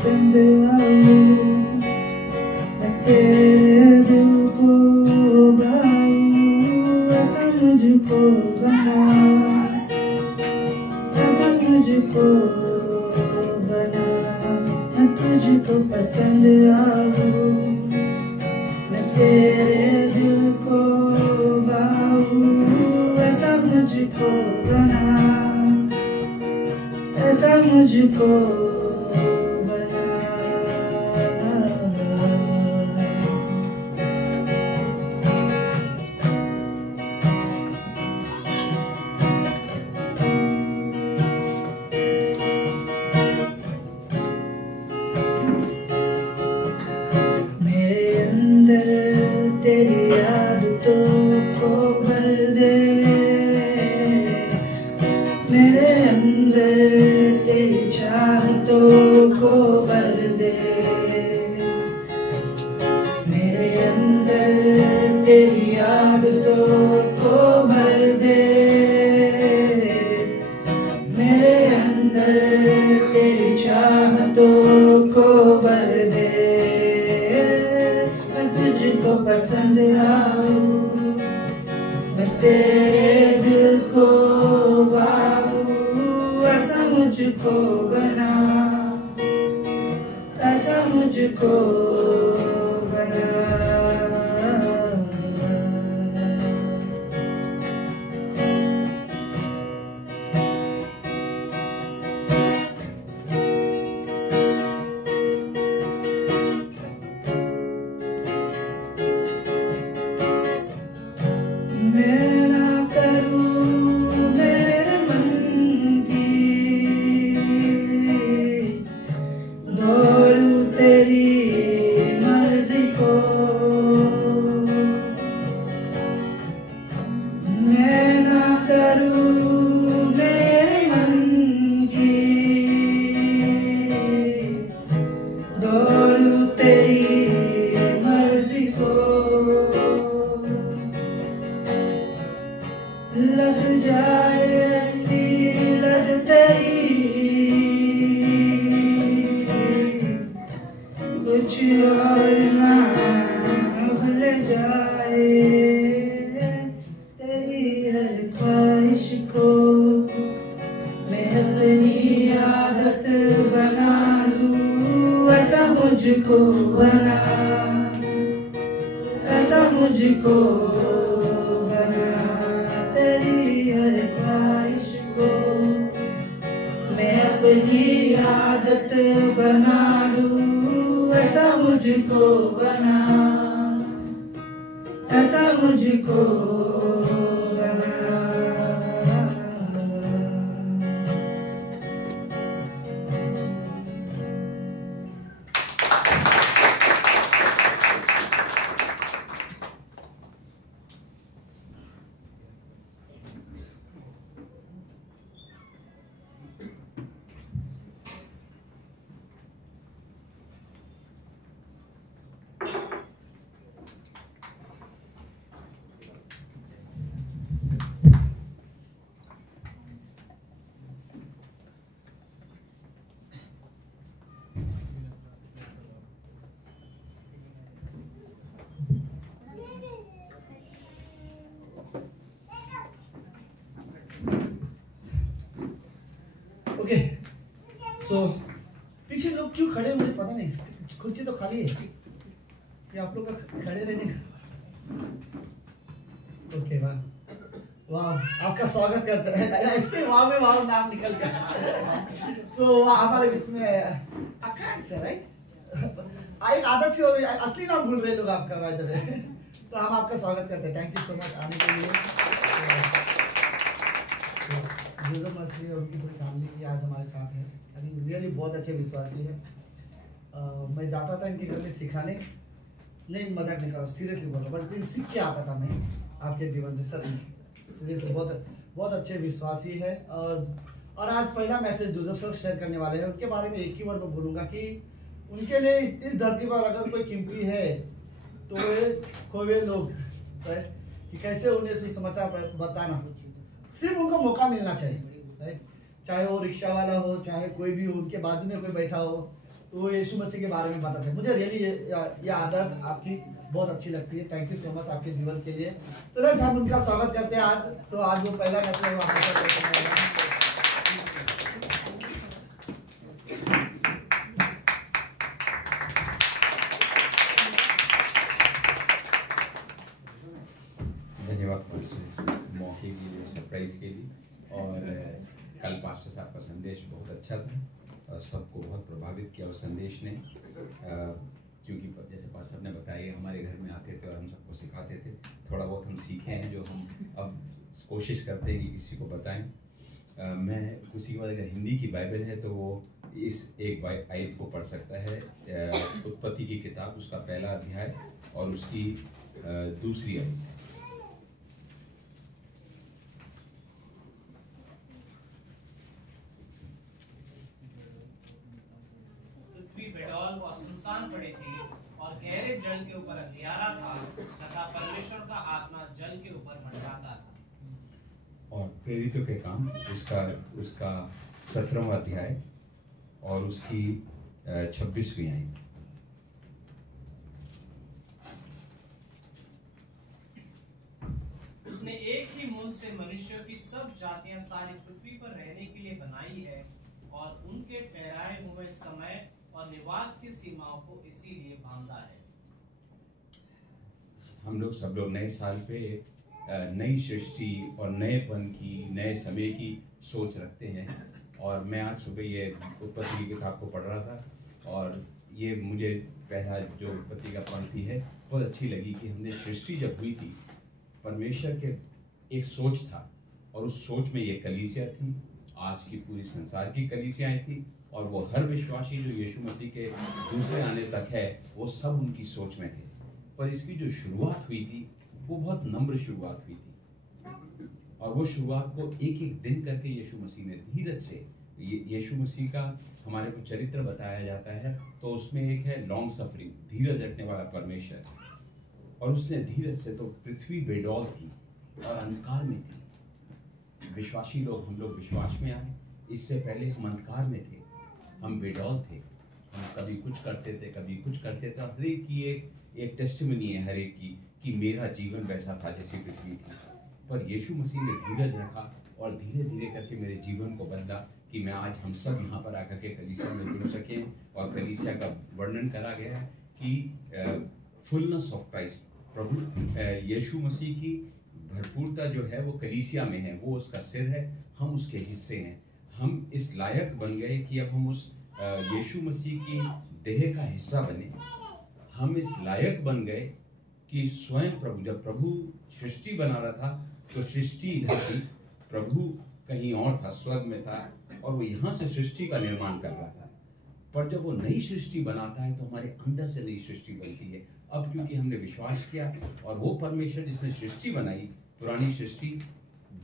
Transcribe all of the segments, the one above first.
पसंद आऊं, मैं तेरे दिल को भाऊं, ऐसा मुझको बना, ऐसा मुझको बना, मैं तुझको पसंद आऊं, मैं तेरे दिल को भाऊं, ऐसा मुझको बना, ऐसा मुझको बना। मेरे अंदर तेरी आदतों को भर दे, मेरे अंदर तेरी चाहतों को भर दे, मेरे अंदर तेरी आदतों को भर दे, मेरे अंदर तेरी चाहतों को भर दे, मैं तुझको पसंद आऊं, मैं तेरे दिल को भाऊं, ऐसा मुझको बना, ऐसा मुझको बना। मैं ना करूं मेरे मन की, दौड़ूं तेरी मर्जी को, मैं ना करूं मेरे मन की, दौड़ूं तेरी मर्जी को, लग जाए ऐसी लग तेरी, कुछ और ना भूल जाए, तेरी हर ख्वाहिश को मैं अपनी आदत बना लूं, ऐसा मुझको बना, ऐसा मुझको बना, तेरी हर ख्वाहिश को मैं अपनी आदत बना लूं, ऐसा मुझको बना, ऐसा मुझको बना। ओके, सो पीछे लोग क्यों खड़े हैं मुझे पता नहीं, कुर्सी तो खाली है, कि आप लोग का खड़े रहने का। ओके, वाह वाह, आपका स्वागत करते हैं, ऐसे वाह में वाह नाम निकल गया। तो हमारे इसमें आकांक्षा, राइट, एक आदत से हो गई, असली नाम भूल रहे लोग आपका, बाय द वे। तो हम आपका स्वागत करते हैं, थैंक यू सो मच आने के लिए। जोसेफ मसीह और उनकी पूरी फैमिली की आज हमारे साथ है, रियली बहुत अच्छे विश्वासी है। मैं जाता था इनके घर में सिखाने, नहीं मजाक नहीं कर रहा, सीरियसली बोल रहा, बट सीख के आता था मैं आपके जीवन से, सच सीरियसली बहुत बहुत अच्छे विश्वासी है। और आज पहला मैसेज जोसेफ सर शेयर करने वाले हैं, उनके बारे में एक ही वर्ड में बोलूँगा कि उनके लिए इस धरती पर अगर कोई कीमती है तो वे खोए लोग, कि कैसे उन्हें सुसमाचार बताना, सिर्फ उनको मौका मिलना चाहिए, राइट। चाहे वो रिक्शा वाला हो, चाहे कोई भी हो, उनके बाजू में कोई बैठा हो, तो वो यीशु मसीह के बारे में बताते हैं। मुझे रियली ये आदत आपकी बहुत अच्छी लगती है। थैंक यू सो मच आपके जीवन के लिए। तो बस हम उनका स्वागत करते हैं आज। सो आज वो पहला मैसेज है, वो हमेशा कहते हैं। धन्यवाद पास्टर इस मौके के लिए, सरप्राइज के लिए। और कल पास्टर साहब का संदेश बहुत अच्छा था और सबको बहुत प्रभावित किया उस संदेश ने, क्योंकि जैसे पास्टर साहब ने बताया हमारे घर में आते थे और हम सबको सिखाते थे। थोड़ा बहुत हम सीखे हैं जो हम अब कोशिश करते हैं कि किसी को बताएं। मैं किसी के बाद अगर हिंदी की बाइबल है तो वो इस एक आयत को पढ़ सकता है, उत्पत्ति की किताब उसका पहला अध्याय और उसकी दूसरी आयत। बेडौल व सुनसान पड़े थे और गहरे जल के ऊपर अंधियारा था तथा परमेश्वर का आत्मा जल के ऊपर मंडराता था। और प्रेरितों के काम उसका 17वां अध्याय और उसकी 26वीं आयत। उसने एक ही मूल से मनुष्यों की सब जातियां सारी पृथ्वी पर रहने के लिए बनाई है और उनके ठहराए हुए समय और निवास की सीमाओं को इसीलिए बांधा है। हम लोग सब लोग नए साल पे नई सृष्टि और नएपन की, नए समय की सोच रखते हैं। और मैं आज सुबह ये उत्पत्ति की किताब को पढ़ रहा था और ये मुझे पहला जो उत्पत्ति का पंक्ति है बहुत अच्छी लगी कि हमने सृष्टि जब हुई थी, परमेश्वर के एक सोच था और उस सोच में ये कलीसिया थी, आज की पूरी संसार की कलीसियाएं थी और वो हर विश्वासी जो यीशु मसीह के दूसरे आने तक है वो सब उनकी सोच में थे। पर इसकी जो शुरुआत हुई थी वो बहुत नम्र शुरुआत हुई थी और वो शुरुआत को एक एक दिन करके यीशु मसीह ने धीरज से, यीशु मसीह का हमारे को चरित्र बताया जाता है तो उसमें एक है लॉन्ग सफरिंग, धीरज रखने वाला परमेश्वर। और उसने धीरज से, तो पृथ्वी बेडौल थी और अंधकार में थी। विश्वासी लोग, हम लोग विश्वास में आए, इससे पहले हम अंधकार में थे, हम बेडौल थे, हम कभी कुछ करते थे कभी कुछ करते थे। हर एक की एक टेस्टिमनी है हर एक की कि मेरा जीवन वैसा था जैसी पृथ्वी थी। पर यीशु मसीह ने धीरज रखा और धीरे धीरे करके मेरे जीवन को बदला कि मैं आज हम सब यहाँ पर आकर के कलीसिया में जुड़ सकें। और कलीसिया का वर्णन करा गया है कि फुलनेस ऑफ क्राइस्ट, प्रभु यीशु मसीह की भरपूरता जो है वो कलीसिया में है, वो उसका सिर है, हम उसके हिस्से हैं। हम इस लायक बन गए कि अब हम उस यीशु मसीह की देह का हिस्सा बने। हम इस लायक बन गए कि स्वयं प्रभु, जब प्रभु सृष्टि बना रहा था तो सृष्टि इधर थी, प्रभु कहीं और था, स्वर्ग में था और वो यहाँ से सृष्टि का निर्माण कर रहा था। पर जब वो नई सृष्टि बनाता है तो हमारे अंदर से नई सृष्टि बनती है। अब क्योंकि हमने विश्वास किया और वो परमेश्वर जिसने सृष्टि बनाई, पुरानी सृष्टि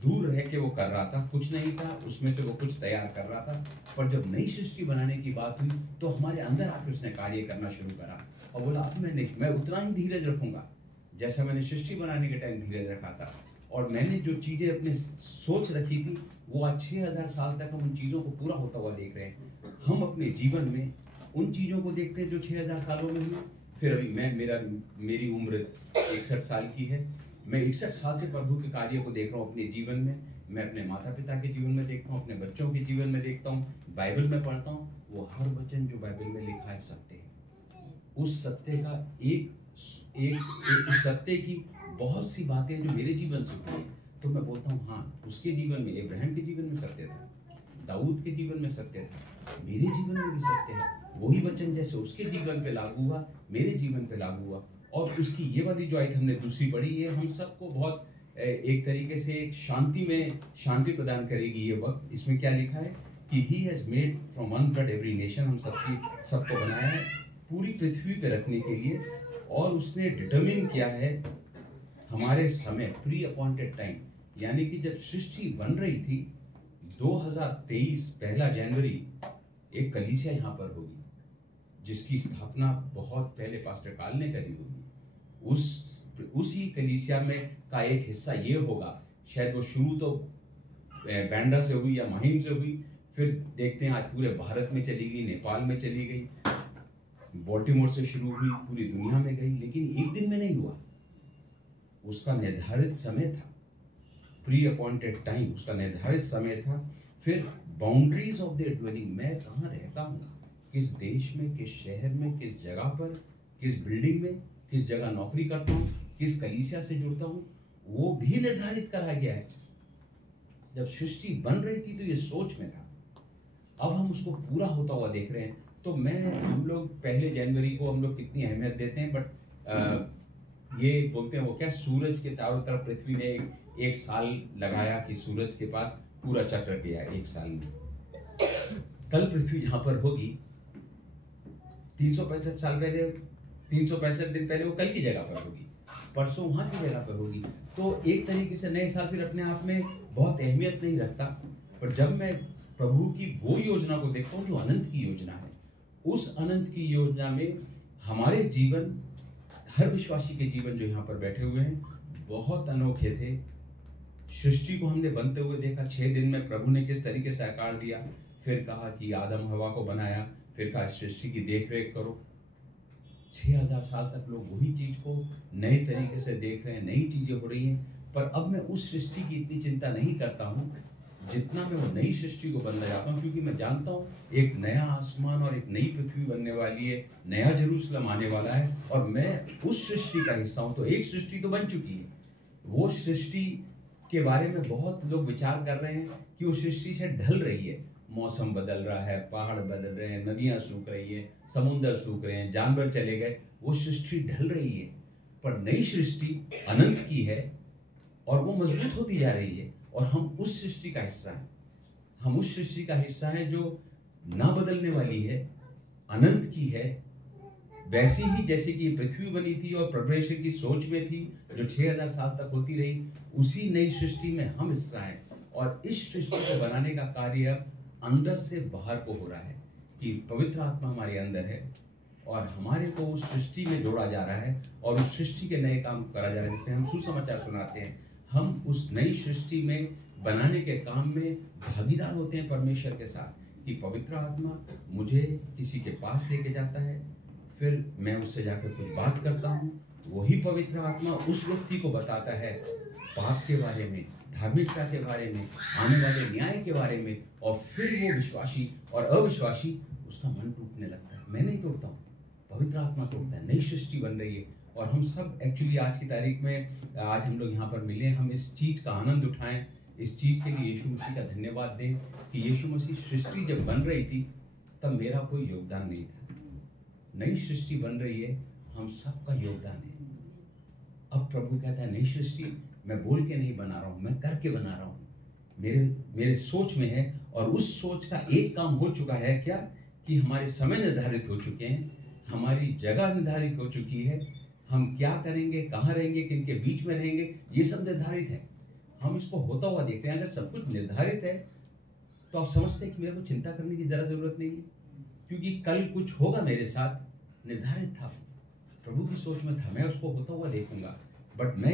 दूर रह के वो कर रहा था, कुछ नहीं था उसमें से वो कुछ तैयार कर रहा था। पर जब नई सृष्टि बनाने की बात हुई तो हमारे अंदर आके उसने कार्य करना शुरू करा और बोला अब मैं उतना ही धीरज रखूंगा जैसा मैंने सृष्टि बनाने के टाइम धीरज रखा था। और मैंने जो चीजें अपने सोच रखी थी वो आज 6000 साल तक हम उन चीजों को पूरा होता हुआ देख रहे हैं। हम अपने जीवन में उन चीजों को देखते हैं जो 6000 सालों में हुई। फिर अभी मेरी उम्र 61 साल की है। मैं 61 साल से प्रभु के कार्य को देख रहा हूँ अपने जीवन में। मैं अपने माता पिता के जीवन में देखता हूँ, अपने बच्चों के जीवन में देखता हूँ, बाइबल में पढ़ता हूँ। वो हर वचन जो बाइबल में लिखा है सत्य है। उस सत्य का एक सत्य की बहुत सी बातें जो मेरे जीवन से हुई तो मैं बोलता हूँ हाँ, उसके जीवन में, इब्राहिम के जीवन में सत्य था, दाऊद के जीवन में सत्य था, मेरे जीवन में भी सत्य है। वही वचन जैसे उसके जीवन पे लागू हुआ मेरे जीवन पे लागू हुआ। और उसकी ये वाली जो आयत हमने दूसरी पढ़ी, ये हम सबको बहुत एक तरीके से एक शांति प्रदान करेगी ये वक्त। इसमें क्या लिखा है कि he has made from one blood every nation, हम सबको बनाया है पूरी पृथ्वी पे रखने के लिए। और उसने डिटरमिन किया है हमारे समय, प्री अपॉइंटेड टाइम, यानी कि जब सृष्टि बन रही थी 2023 पहला जनवरी एक कलीसिया यहाँ पर होगी जिसकी स्थापना बहुत पहले पास्टर काल ने करी होगी। उसी कलीसिया में का एक हिस्सा ये होगा। शायद वो शुरू तो बैंड्रा से हुई या माहिम से हुई, फिर देखते हैं आज पूरे भारत में चली गई, नेपाल में चली गई, बॉल्टीमोर से शुरू हुई, पूरी दुनिया में गई, लेकिन एक दिन में नहीं हुआ। उसका निर्धारित समय था, प्री अपॉइंटेड टाइम, उसका निर्धारित समय था। फिर बाउंड्रीज ऑफ देयर ड्वेलिंग, मैं कहाँ रहता हूँ, किस देश में, किस शहर में, किस जगह पर, किस बिल्डिंग में, किस जगह नौकरी करता हूँ, किस कलीसिया से जुड़ता हूँ, वो भी निर्धारित करा गया है। जब सृष्टि बन रही थी तो ये सोच में था, अब हम उसको पूरा होता हुआ देख रहे हैं। तो हम लोग 1 जनवरी को हम लोग कितनी अहमियत देते हैं, बट ये बोलते हैं वो क्या, सूरज के चारों तरफ पृथ्वी ने एक साल लगाया कि सूरज के पास पूरा चक्र किया 1 साल में। कल पृथ्वी जहां पर होगी 365 साल पहले, 365 दिन पहले वो कल की जगह पर होगी, परसों वहां की जगह पर होगी। तो एक तरीके से नए साल फिर अपने आप में बहुत अहमियत नहीं रखता, पर जब मैं प्रभु की वो योजना को देखता हूँ जो अनंत की योजना है, उस अनंत की योजना में हमारे जीवन, हर विश्वासी के जीवन जो यहाँ पर बैठे हुए हैं, बहुत अनोखे थे। सृष्टि को हमने बनते हुए देखा, 6 दिन में प्रभु ने किस तरीके से आकार दिया, फिर कहा कि आदम हवा को बनाया, फिर कहा सृष्टि की देखरेख करो। 6000 साल तक लोग वही चीज को नए तरीके से देख रहे हैं, नई चीजें हो रही हैं। पर अब मैं उस सृष्टि की इतनी चिंता नहीं करता हूँ जितना मैं वो नई सृष्टि को बनना चाहता हूँ, क्योंकि मैं जानता हूँ एक नया आसमान और एक नई पृथ्वी बनने वाली है, नया जेरूसलम आने वाला है, और मैं उस सृष्टि का हिस्सा हूँ। तो एक सृष्टि तो बन चुकी है, वो सृष्टि के बारे में बहुत लोग विचार कर रहे हैं कि वो सृष्टि से ढल रही है, मौसम बदल रहा है, पहाड़ बदल रहे हैं, नदियां सूख रही है, समुद्र सूख रहे हैं, जानवर चले गए, वो सृष्टि ढल रही है। पर नई सृष्टि अनंत की है और वो मजबूत होती जा रही है, और हम उस सृष्टि का हिस्सा हैं। हम उस सृष्टि का हिस्सा हैं जो ना बदलने वाली है, अनंत की है, वैसी ही जैसे कि पृथ्वी बनी थी और परमेश्वर की सोच में थी, जो 6000 साल तक होती रही, उसी नई सृष्टि में हम हिस्सा हैं। और इस सृष्टि को बनाने का कार्य अंदर से बाहर को हो रहा है कि पवित्र आत्मा हमारे अंदर है और हमारे को उस सृष्टि में जोड़ा जा रहा है और उस सृष्टि के नए काम करा जा रहा है, जिससे हम सुसमाचार सुनाते हैं। हम उस नई सृष्टि में बनाने के काम में भागीदार होते हैं परमेश्वर के साथ, कि पवित्र आत्मा मुझे किसी के पास लेके जाता है, फिर मैं उससे जाकर कुछ बात करता हूँ, वही पवित्र आत्मा उस व्यक्ति को बताता है पाप के बारे में, धार्मिकता के बारे में, आने वाले न्याय के बारे में, और फिर वो विश्वासी और अविश्वासी उसका मन टूटने लगता है। मैं नहीं तोड़ता हूँ, पवित्र आत्मा तोड़ता है। नई सृष्टि बन रही है और हम सब एक्चुअली आज की तारीख में, आज हम लोग यहाँ पर मिले, हम इस चीज़ का आनंद उठाएं, इस चीज़ के लिए यीशु मसीह का धन्यवाद दें कि यीशु मसीह सृष्टि जब बन रही थी तब मेरा कोई योगदान नहीं था। नई सृष्टि बन रही है, हम सबका योगदान है। अब प्रभु कहता है नई सृष्टि मैं बोल के नहीं बना रहा हूँ, मैं करके बना रहा हूँ। मेरे सोच में है, और उस सोच का एक काम हो चुका है क्या, कि हमारे समय निर्धारित हो चुके हैं, हमारी जगह निर्धारित हो चुकी है, हम क्या करेंगे, कहाँ रहेंगे, किन के बीच में रहेंगे, ये सब निर्धारित है। हम इसको होता हुआ देखते हैं। अगर सब कुछ निर्धारित है तो आप समझते हैं कि मेरे को चिंता करने की ज़रा जरूरत नहीं है, क्योंकि कल कुछ होगा मेरे साथ, निर्धारित था, प्रभु की सोच में था, मैं उसको होता हुआ देखूंगा। बट मैं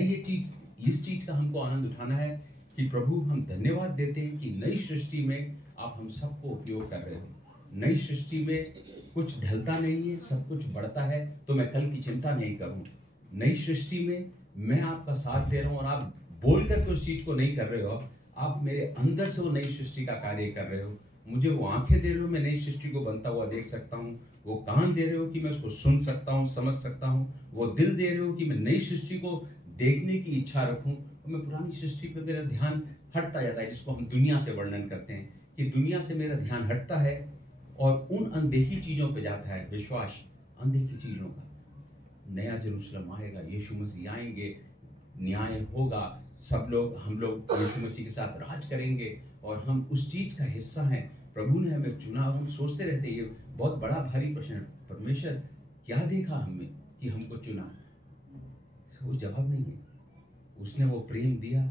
इस चीज़ का हमको आनंद उठाना है कि प्रभु हम धन्यवाद देते हैं कि नई सृष्टि में आप हम सबको उपयोग कर रहे हो। नई सृष्टि में कुछ ढलता नहीं है, सब कुछ बढ़ता है, तो मैं कल की चिंता नहीं करूँ। नई सृष्टि में मैं आपका साथ दे रहा हूँ और आप बोल करके उस चीज़ को नहीं कर रहे हो, आप मेरे अंदर से वो नई सृष्टि का कार्य कर रहे हो। मुझे वो आंखें दे रहे हो, मैं नई सृष्टि को बनता हुआ देख सकता हूँ। वो कान दे रहे हो कि मैं उसको सुन सकता हूँ, समझ सकता हूँ। वो दिल दे रहे हो कि मैं नई सृष्टि को देखने की इच्छा रखूँ। और मैं पुरानी सृष्टि पे मेरा ध्यान हटता जाता है, जिसको हम दुनिया से वर्णन करते हैं कि दुनिया से मेरा ध्यान हटता है और उन अनदेखी चीज़ों पे जाता है विश्वास, अनदेखी चीज़ों का। नया जेरूसलम आएगा, यीशु मसीह आएंगे, न्याय होगा, सब लोग, हम लोग यीशु मसीह के साथ राज करेंगे और हम उस चीज़ का हिस्सा हैं। प्रभु ने हमें चुना और हम सोचते रहते हैं, ये बहुत बड़ा भारी प्रश्न है, परमेश्वर क्या देखा हमें कि हमको चुना? वो जवाब नहीं है। उसने वो प्रेम दिया,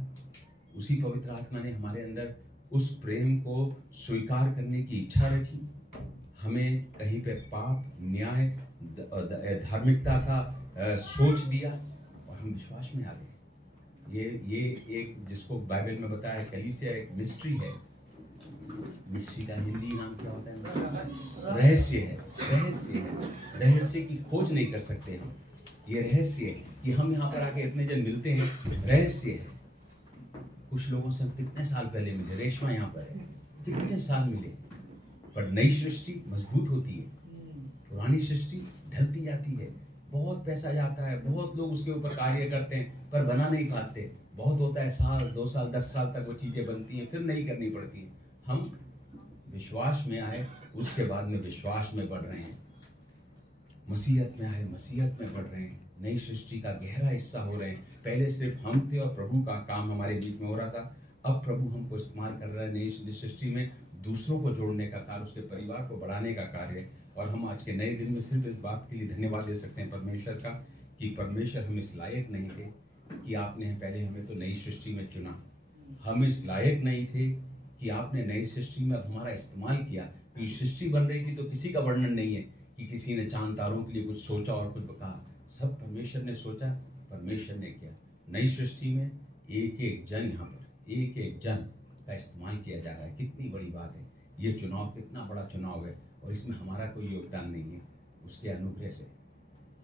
उसी पवित्र आत्मा ने हमारे अंदर उस प्रेम को स्वीकार करने की इच्छा रखी। हमें कहीं पे पाप, न्याय, धार्मिकता का सोच दिया और हम विश्वास में आ गए। ये एक जिसको बाइबल में बताया है, कलीसिया एक मिस्ट्री है। मिस्ट्री का हिंदी नाम क्या होता है? रहस्य है। रहस्य है, रहस्य की खोज नहीं कर सकते हम। ये रहस्य है कि हम यहाँ पर आके इतने जन मिलते हैं, रहस्य है। कुछ लोगों से हम कितने साल पहले मिले, रेशमा यहाँ पर है, कितने साल मिले, पर नई सृष्टि मजबूत होती है, पुरानी सृष्टि ढलती जाती है। बहुत पैसा जाता है, बहुत लोग उसके ऊपर कार्य करते हैं पर बना नहीं पाते। बहुत होता है, साल 2 साल 10 साल तक वो चीजें बनती हैं, फिर नहीं करनी पड़ती हैं। हम विश्वास में आए, उसके बाद में विश्वास में बढ़ रहे हैं, मसीहत में आए, मसीहत में बढ़ रहे हैं, नई सृष्टि का गहरा हिस्सा हो रहे हैं। पहले सिर्फ हम थे और प्रभु का काम हमारे बीच में हो रहा था, अब प्रभु हमको इस्तेमाल कर रहा है नई सृष्टि में दूसरों को जोड़ने का कार्य, उसके परिवार को बढ़ाने का कार्य। और हम आज के नए दिन में सिर्फ इस बात के लिए धन्यवाद दे सकते हैं परमेश्वर का कि परमेश्वर हम इस लायक नहीं थे कि आपने पहले हमें तो नई सृष्टि में चुना। हम इस लायक नहीं थे कि आपने नई सृष्टि में अब हमारा इस्तेमाल किया। कि सृष्टि बन रही थी तो किसी का वर्णन नहीं है कि किसी ने चांद तारों के लिए कुछ सोचा और कुछ कहा। सब परमेश्वर ने सोचा, परमेश्वर ने किया। नई सृष्टि में एक एक जन, यहाँ पर एक एक जन का इस्तेमाल किया जा रहा है। कितनी बड़ी बात है ये चुनाव, कितना बड़ा चुनाव है और इसमें हमारा कोई योगदान नहीं है, उसके अनुग्रह से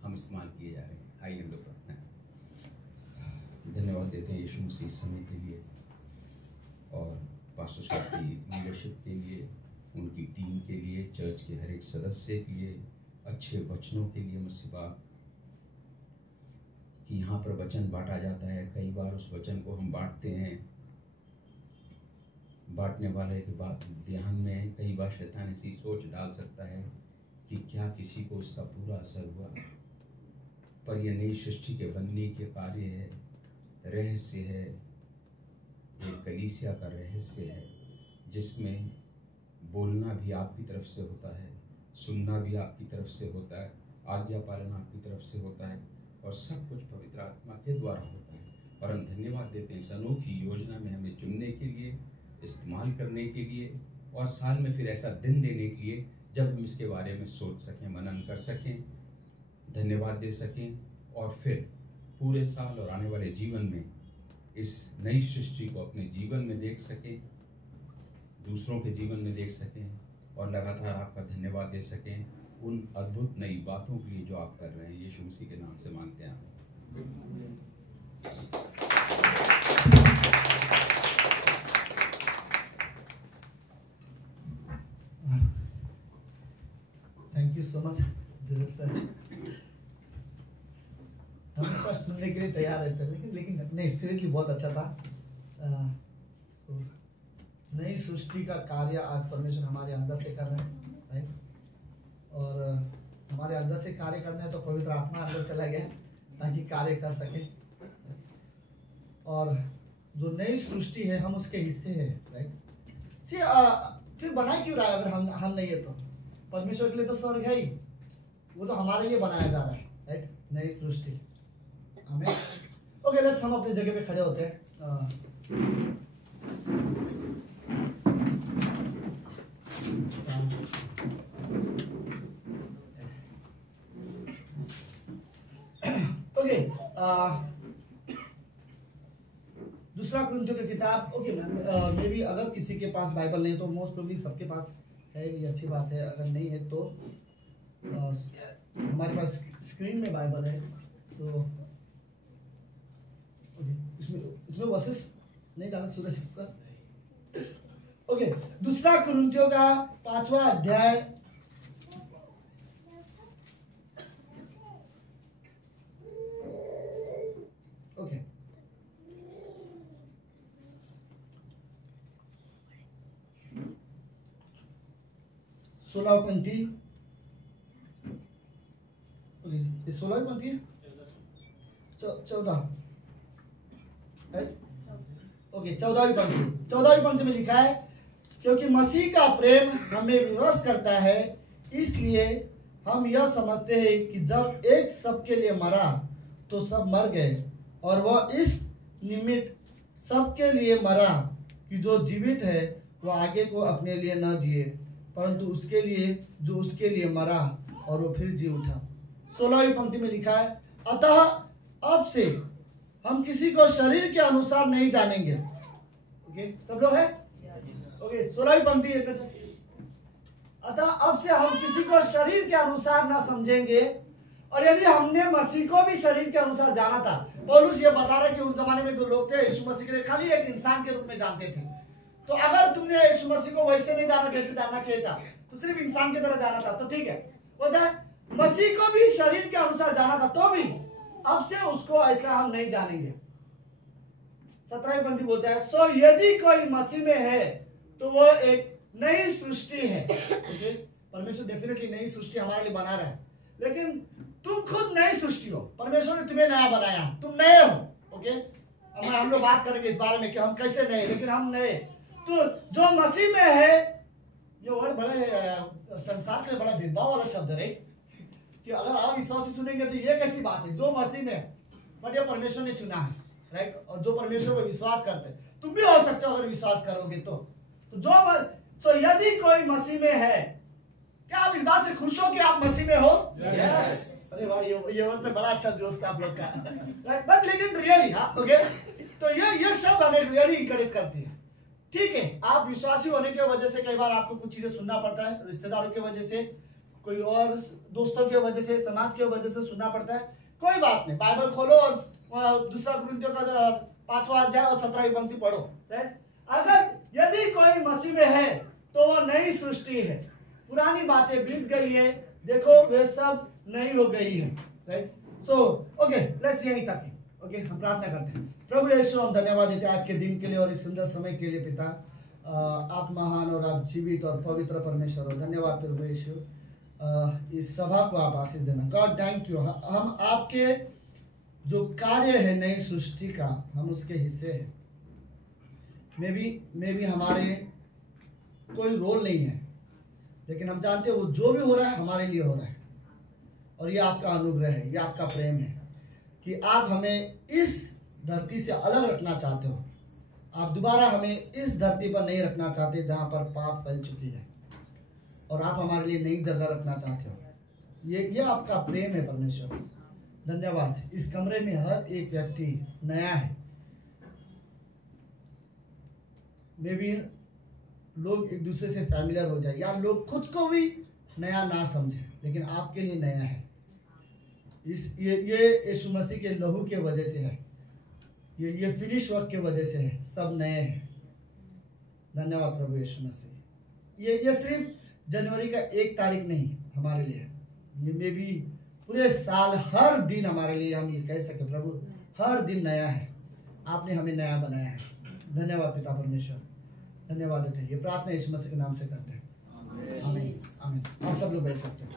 हम इस्तेमाल किए जा रहे हैं। आइए हम लोग प्रार्थना करें। धन्यवाद देते हैं यीशु मसीह इस समय के लिए और पास्टर साहब की लीडरशिप के लिए, उनकी टीम के लिए, चर्च के हर एक सदस्य के लिए, अच्छे वचनों के लिए। मसीह बाप कि यहाँ पर वचन बांटा जाता है, कई बार उस वचन को हम बांटते हैं, बांटने वाले के बाद ध्यान में कई बार शैतान ऐसी सोच डाल सकता है कि क्या किसी को उसका पूरा असर हुआ। पर यह नई सृष्टि के बनने के कार्य है, रहस्य है, एक कलीसिया का रहस्य है जिसमें बोलना भी आपकी तरफ से होता है, सुनना भी आपकी तरफ से होता है, आज्ञा पालन आपकी तरफ से होता है और सब कुछ पवित्र आत्मा के द्वारा होता है। और हम धन्यवाद देते हैं इस अनोखी योजना में हमें चुनने के लिए, इस्तेमाल करने के लिए और साल में फिर ऐसा दिन देने के लिए जब हम इसके बारे में सोच सकें, मनन कर सकें, धन्यवाद दे सकें और फिर पूरे साल और आने वाले जीवन में इस नई सृष्टि को अपने जीवन में देख सकें, दूसरों के जीवन में देख सकें और लगातार आपका धन्यवाद दे सकें उन अद्भुत नई बातों के लिए जो आप कर रहे हैं। यीशु मसीह के नाम से मांगते हैं। Thank you so much Joseph sir. हमेशा सुनने के लिए तैयार रहते हैं, लेकिन नहीं, सीरियसली बहुत अच्छा था। तो नई सृष्टि का कार्य आज परमेश्वर हमारे अंदर से कर रहे हैं, राइट? और हमारे अंदर से कार्य करना है तो पवित्र आत्मा अंदर चला गया ताकि कार्य कर सके। और जो नई सृष्टि है हम उसके हिस्से हैं, राइट? फिर बना क्यों रहा है अगर हम नहीं है तो? परमेश्वर के लिए तो स्वर्ग है ही, वो तो हमारे लिए बनाया जा रहा है, राइट? नई सृष्टि। हमें ओके, लेट्स हम अपनी जगह पे खड़े होते हैं। ओके, दूसरा कुरिन्थियों की किताब। ओके मैम, मे बी अगर किसी के पास बाइबल नहीं तो मोस्ट प्रोबेबली सबके पास है, ये अच्छी बात है। अगर नहीं है तो हमारे पास स्क्रीन में बाइबल है, तो इसमें वर्सेस नहीं डाला सूरज सर। ओके, दूसरा कुरिन्थियों का 5वां अध्याय ओके 16 पंक्ति। ओके, 16 पंक्ति है, 14 ओके, 14वीं पंक्ति में लिखा है, क्योंकि मसीह का प्रेम हमें विवश करता है, इसलिए हम यह समझते हैं कि जब एक सबके लिए मरा तो सब मर गए, और वह इस निमित्त सबके लिए मरा कि जो जीवित है वह आगे को अपने लिए न जिए, परंतु उसके लिए जो उसके लिए मरा और वो फिर जी उठा। 16वीं पंक्ति में लिखा है, अतः अब से हम किसी को शरीर के अनुसार नहीं जानेंगे। ओके, सब लोग है? ओके 16वीं पंक्ति है। अतः अब से हम किसी को शरीर के अनुसार ना समझेंगे, और यदि हमने मसीह को भी शरीर के अनुसार जाना था, पौलुस ये बता रहे कि उस जमाने में जो लोग थे यीशु मसीह के लिए खाली एक इंसान के रूप में जानते थे। तो अगर तुमने यीशु मसीह को वैसे नहीं जाना जैसे जानना चाहिए था, तो सिर्फ इंसान की तरह जाना था, तो ठीक है। बोलता है मसीह को भी शरीर के अनुसार जाना था, तो भी अब से उसको ऐसा हम नहीं जानेंगे। 17वीं पंक्ति बोलता है सो यदि कोई मसीह में है तो वो एक नई सृष्टि है। ओके, परमेश्वर डेफिनेटली नई सृष्टि हमारे लिए बना रहा है, लेकिन तुम खुद नई सृष्टि हो। परमेश्वर ने तुम्हें नया बनाया, तुम नए हो। ओके, हम लोग बात करेंगे इस बारे में कि हम कैसे नए, लेकिन हम नए। तो जो मसीह में है, ये वर्ड बड़े संसार के बड़ा भेदभाव वाला शब्द है, कि अगर आप विश्वासी सुनेंगे तो ये कैसी बात है, जो मसीह में, बट ये परमेश्वर ने चुना है, राइट। और जो परमेश्वर पर विश्वास करते हैं, तुम भी हो सकते हो अगर विश्वास करोगे तो जो यदि कोई मसीह में है, क्या आप इस बात से खुश हो कि आप मसीह में हो? Yes. अरे वाह, ये वर्ड तो बड़ा अच्छा दोस्त है आप लोग का, राइट। बट लेकिन रियली, हाँ, ओके, तो ये शब्द हमें रियली इंकरेज करती है। ठीक है, आप विश्वासी होने की वजह से कई बार आपको कुछ चीजें सुनना पड़ता है, रिश्तेदारों की वजह से, कोई और दोस्तों की वजह से, समाज की वजह से सुनना पड़ता है। कोई बात नहीं, बाइबल खोलो और दूसरा कुरिन्थियों का 5वां अध्याय और 17वीं पंक्ति पढ़ो, राइट। अगर यदि कोई मसीह में है तो वो नई सृष्टि है, पुरानी बातें बीत गई है, देखो वे सब नई हो गई है, राइट। सो ओके, लेट्स यहीं तक। ओके, हम प्रार्थना करते हैं। प्रभु यीशु, हम धन्यवाद देते हैं आज के दिन के लिए और इस सुंदर समय के लिए। पिता, आप महान और आप जीवित और पवित्र परमेश्वर हो। धन्यवाद प्रभु यीशु, इस सभा को आप आशीष देना। गॉड थैंक यू, हम आपके जो कार्य है नई सृष्टि का, हम उसके हिस्से हैं। मे भी हमारे कोई रोल नहीं है, लेकिन हम जानते हैं वो जो भी हो रहा है हमारे लिए हो रहा है, और ये आपका अनुग्रह है, ये आपका प्रेम है कि आप हमें इस धरती से अलग रखना चाहते हो। आप दोबारा हमें इस धरती पर नहीं रखना चाहते जहां पर पाप फैल चुकी है, और आप हमारे लिए नई जगह रखना चाहते हो। ये आपका प्रेम है परमेश्वर। धन्यवाद। इस कमरे में हर एक व्यक्ति नया है। मे भी लोग एक दूसरे से फैमिलियर हो जाए, या लोग खुद को भी नया ना समझे, लेकिन आपके लिए नया है। ये यीशु मसीह के लहू के वजह से है, ये फिनिश वर्क के वजह से है, सब नए हैं। धन्यवाद प्रभु यीशु मसीह। ये सिर्फ जनवरी का 1 तारीख नहीं हमारे लिए, ये मे भी पूरे साल हर दिन हमारे लिए, हम ये कह सके प्रभु हर दिन नया है। आपने हमें नया बनाया है। धन्यवाद पिता परमेश्वर, धन्यवाद देते हैं। ये प्रार्थना यीशु मसीह के नाम से करते हैं, आमीन आमीन। आप सब लोग बैठ सकते हैं।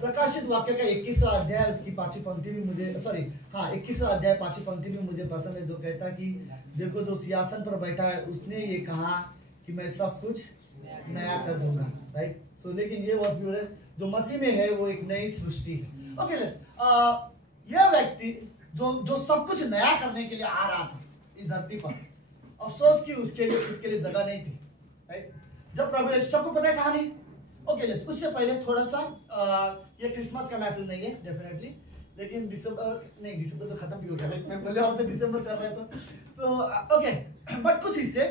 प्रकाशित वाक्य का 21वां अध्याय, उसकी 5वीं पंक्ति भी मुझे 21वां अध्याय 5वीं पंक्ति भी मुझे पसंद है, जो कहता है कि देखो जो सिंहासन पर बैठा है उसने ये कहा कि मैं सब कुछ नया कर दूंगा, राइट। सो लेकिन ये वर्ष जो मसीह में है वो एक नई सृष्टि है। ओके, यह व्यक्ति जो सब कुछ नया करने के लिए आ रहा था इस धरती पर, अफसोस कि उसके लिए खुद के लिए जगह नहीं थी, राइट। जब प्रभु, सबको पता है कहानी। ओके, उससे पहले थोड़ा सा ये क्रिसमस का मैसेज नहीं है डेफिनेटली, लेकिन दिसंबर तो खत्म भी हो गया, मैं बोले और तो दिसंबर चल रहा है तो ओके, बट कुछ हिस्से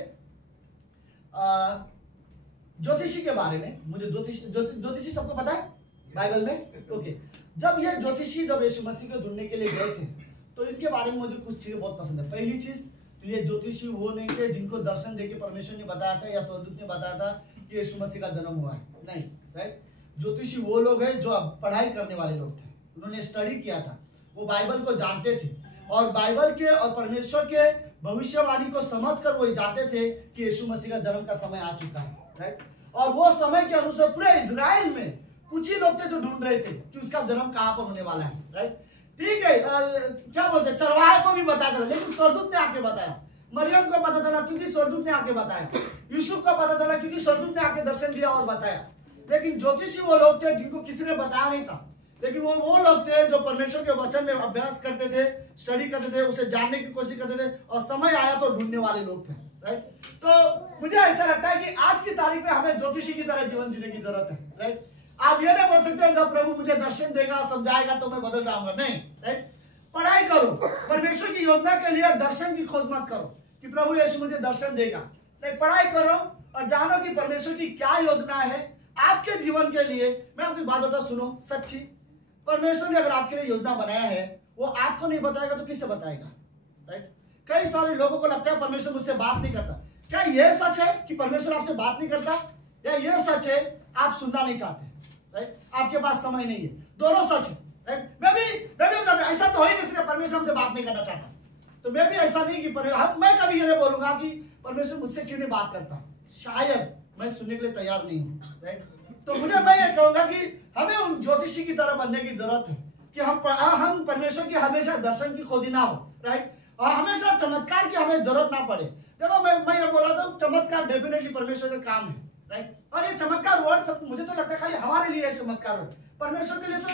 ज्योतिषी के बारे में। मुझे ज्योतिषी सबको पता है बाइबल में। ओके, जब ये ज्योतिषी जब यीशु मसीह को ढूंढने के लिए गए थे, तो इनके बारे में मुझे कुछ चीजें बहुत पसंद है। पहली चीज तो ये ज्योतिषी वो नहीं थे जिनको दर्शन देके परमेश्वर ने बताया था या स्वर्गदूत ने बताया था कि यीशु मसीह का जन्म हुआ है, नहीं, राइट। ज्योतिषी वो लोग हैं जो पढ़ाई करने वाले लोग थे, उन्होंने स्टडी किया था, वो बाइबल को जानते थे, और बाइबल के और परमेश्वर के भविष्यवाणी को समझकर वो जानते थे कि यीशु मसीह का जन्म का समय आ चुका है, राइट। और वो समय के अनुसार पूरे इजराइल में कुछ ही लोग थे जो ढूंढ रहे थे कि उसका जन्म कहाँ पर होने वाला है, राइट। ठीक है, क्या बोलते हैं, चरवाहे को भी पता चला, लेकिन स्वर्गदूत ने आके बताया। मरियम को पता चला क्योंकि स्वर्गदूत ने आके बताया। यूसुफ को पता चला क्योंकि स्वर्गदूत ने आके दर्शन दिया और बताया। लेकिन ज्योतिषी वो लोग थे जिनको किसी ने बताया नहीं था, लेकिन वो लोग थे जो परमेश्वर के वचन में अभ्यास करते थे, स्टडी करते थे, उसे जानने की कोशिश करते थे, और समय आया तो ढूंढने वाले लोग थे, राइट। तो मुझे ऐसा लगता है कि आज की तारीख में हमें ज्योतिषी की तरह जीवन जीने की जरूरत है, राइट। आप ये नहीं बोल सकते जब प्रभु मुझे दर्शन देगा, समझाएगा तो मैं बदल जाऊंगा, नहीं, राइट। पढ़ाई करो, परमेश्वर की योजना के लिए दर्शन की खोज मत करो कि प्रभु यीशु मुझे दर्शन देगा। नहीं, पढ़ाई करो और जानो कि परमेश्वर की क्या योजना है आपके जीवन के लिए। मैं आपकी बात बताऊं, सुनो सच्ची, परमेश्वर ने अगर आपके लिए योजना बनाया है वो आपको नहीं बताएगा तो किससे बताएगा, राइट। कई सारे लोगों को लगता है परमेश्वर मुझसे बात नहीं करता। क्या यह सच है कि परमेश्वर आपसे बात नहीं करता, या यह सच है आप सुनना नहीं चाहते, राइट, आपके पास समय नहीं है? दोनों सच है, राइट। मैं भी ऐसा तो हो ही नहीं, परमेश्वर हमसे बात नहीं करना चाहता, तो मैं भी ऐसा नहीं कि मैं कभी ये नहीं बोलूंगा कि परमेश्वर मुझसे क्यों नहीं बात करता, शायद मैं सुनने के लिए तैयार नहीं हूं, राइट। तो मैं ये कहूंगा कि हमें उन ज्योतिषी की तरह बनने की जरूरत है कि हम परमेश्वर की हमेशा दर्शन की खोजी ना हो, राइट, और हमेशा चमत्कार की हमें जरूरत ना पड़े। देखो मैं ये बोला था, चमत्कार डेफिनेटली परमेश्वर का काम है, राइट। और ये चमत्कार वर्ड सब मुझे तो लगता है खाली हमारे लिए चमत्कार वर्ड, परमेश्वर के लिए तो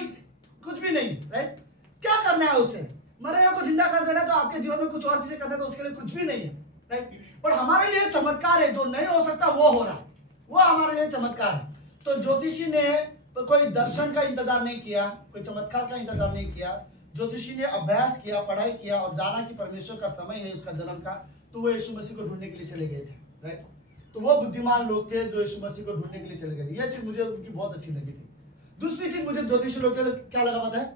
कुछ भी नहीं, राइट। क्या करना है उसे, मरे हुए को जिंदा कर देना, तो आपके जीवन में कुछ और चीजें करना, तो उसके लिए कुछ भी नहीं है, राइट। पर हमारे लिए चमत्कार है, जो नहीं हो सकता वो हो रहा है, वो हमारे लिए चमत्कार है। तो ज्योतिषी ने कोई दर्शन का इंतजार नहीं किया, कोई चमत्कार का इंतजार नहीं किया। ज्योतिषी ने अभ्यास किया, पढ़ाई किया और जाना कि परमेश्वर का समय है उसका जन्म का, तो वो यीशु मसीह को ढूंढने के लिए चले गए थे, राइट। तो वो बुद्धिमान लोग थे जो यीशु मसीह को ढूंढने के लिए चले गए। ये चीज मुझे उनकी बहुत अच्छी लगी थी। दूसरी चीज मुझे ज्योतिषी लोग क्या लगा पता है,